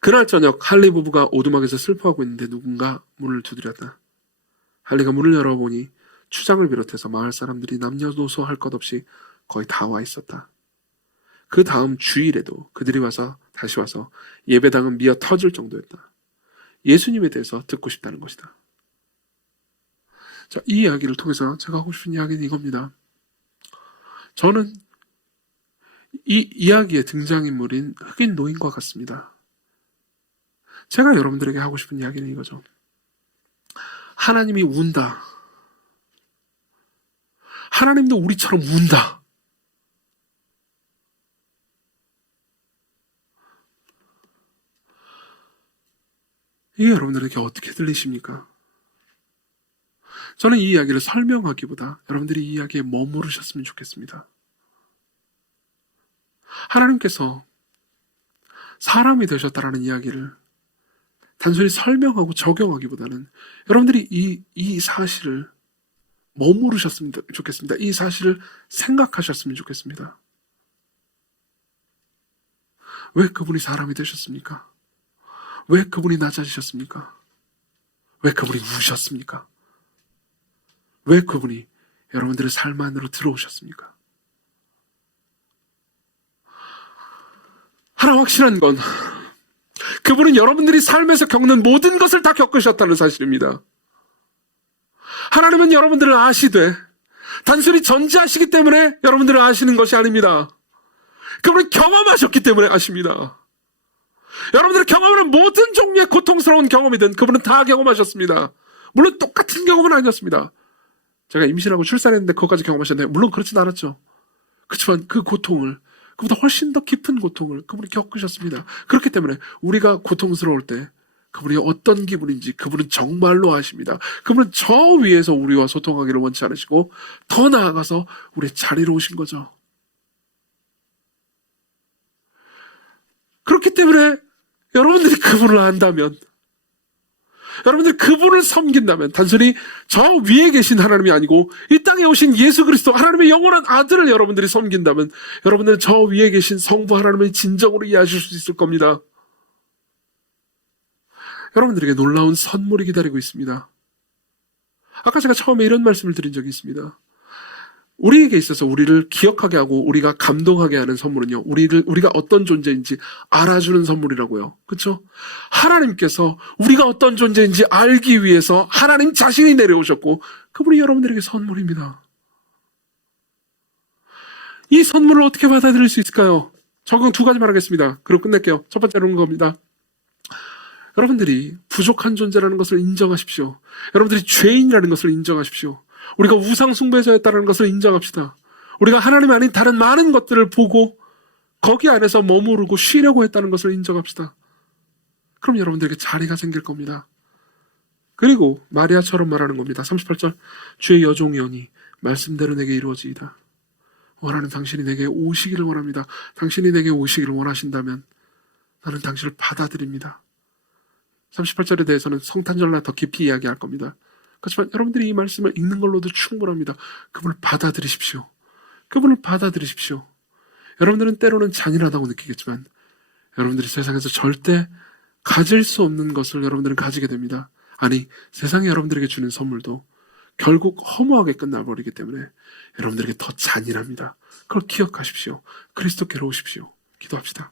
그날 저녁 할리 부부가 오두막에서 슬퍼하고 있는데 누군가 문을 두드렸다. 할리가 문을 열어보니 추장을 비롯해서 마을 사람들이 남녀노소 할 것 없이 거의 다 와 있었다. 그 다음 주일에도 그들이 다시 와서 예배당은 미어 터질 정도였다. 예수님에 대해서 듣고 싶다는 것이다. 자, 이 이야기를 통해서 제가 하고 싶은 이야기는 이겁니다. 저는 이 이야기의 등장인물인 흑인 노인과 같습니다. 제가 여러분들에게 하고 싶은 이야기는 이거죠. 하나님이 운다. 하나님도 우리처럼 운다. 이게 여러분들에게 어떻게 들리십니까? 저는 이 이야기를 설명하기보다 여러분들이 이 이야기에 머무르셨으면 좋겠습니다. 하나님께서 사람이 되셨다라는 이야기를 단순히 설명하고 적용하기보다는 여러분들이 이 사실을 머무르셨으면 좋겠습니다. 이 사실을 생각하셨으면 좋겠습니다. 왜 그분이 사람이 되셨습니까? 왜 그분이 낮아지셨습니까? 왜 그분이 우셨습니까? 왜 그분이 여러분들의 삶 안으로 들어오셨습니까? 하나 확실한 건 그분은 여러분들이 삶에서 겪는 모든 것을 다 겪으셨다는 사실입니다. 하나님은 여러분들을 아시되 단순히 전지하시기 때문에 여러분들을 아시는 것이 아닙니다. 그분은 경험하셨기 때문에 아십니다. 여러분들이 경험하는 모든 종류의 고통스러운 경험이든 그분은 다 경험하셨습니다. 물론 똑같은 경험은 아니었습니다. 제가 임신하고 출산했는데 그것까지 경험하셨나요? 물론 그렇진 않았죠. 그렇지만 그 고통을, 그보다 훨씬 더 깊은 고통을 그분이 겪으셨습니다. 그렇기 때문에 우리가 고통스러울 때 그분이 어떤 기분인지 그분은 정말로 아십니다. 그분은 저 위에서 우리와 소통하기를 원치 않으시고 더 나아가서 우리의 자리로 오신 거죠. 그렇기 때문에 여러분들이 그분을 안다면, 여러분들이 그분을 섬긴다면, 단순히 저 위에 계신 하나님이 아니고 이 땅에 오신 예수 그리스도 하나님의 영원한 아들을 여러분들이 섬긴다면 여러분들은 저 위에 계신 성부 하나님을 진정으로 이해하실 수 있을 겁니다. 여러분들에게 놀라운 선물이 기다리고 있습니다. 아까 제가 처음에 이런 말씀을 드린 적이 있습니다. 우리에게 있어서 우리를 기억하게 하고 우리가 감동하게 하는 선물은요, 우리가 어떤 존재인지 알아주는 선물이라고요. 그렇죠? 하나님께서 우리가 어떤 존재인지 알기 위해서 하나님 자신이 내려오셨고 그분이 여러분들에게 선물입니다. 이 선물을 어떻게 받아들일 수 있을까요? 적용 두 가지만 하겠습니다. 그리고 끝낼게요. 첫 번째로는 겁니다. 여러분들이 부족한 존재라는 것을 인정하십시오. 여러분들이 죄인이라는 것을 인정하십시오. 우리가 우상숭배자였다는 것을 인정합시다. 우리가 하나님 아닌 다른 많은 것들을 보고 거기 안에서 머무르고 쉬려고 했다는 것을 인정합시다. 그럼 여러분들에게 자리가 생길 겁니다. 그리고 마리아처럼 말하는 겁니다. 38절, 주의 여종이오니 말씀대로 내게 이루어지이다. 하나님, 당신이 내게 오시기를 원합니다. 당신이 내게 오시기를 원하신다면 나는 당신을 받아들입니다. 38절에 대해서는 성탄절날 더 깊이 이야기할 겁니다. 그렇지만 여러분들이 이 말씀을 읽는 걸로도 충분합니다. 그분을 받아들이십시오. 그분을 받아들이십시오. 여러분들은 때로는 잔인하다고 느끼겠지만 여러분들이 세상에서 절대 가질 수 없는 것을 여러분들은 가지게 됩니다. 아니, 세상이 여러분들에게 주는 선물도 결국 허무하게 끝나버리기 때문에 여러분들에게 더 잔인합니다. 그걸 기억하십시오. 그리스도께로 오십시오. 기도합시다.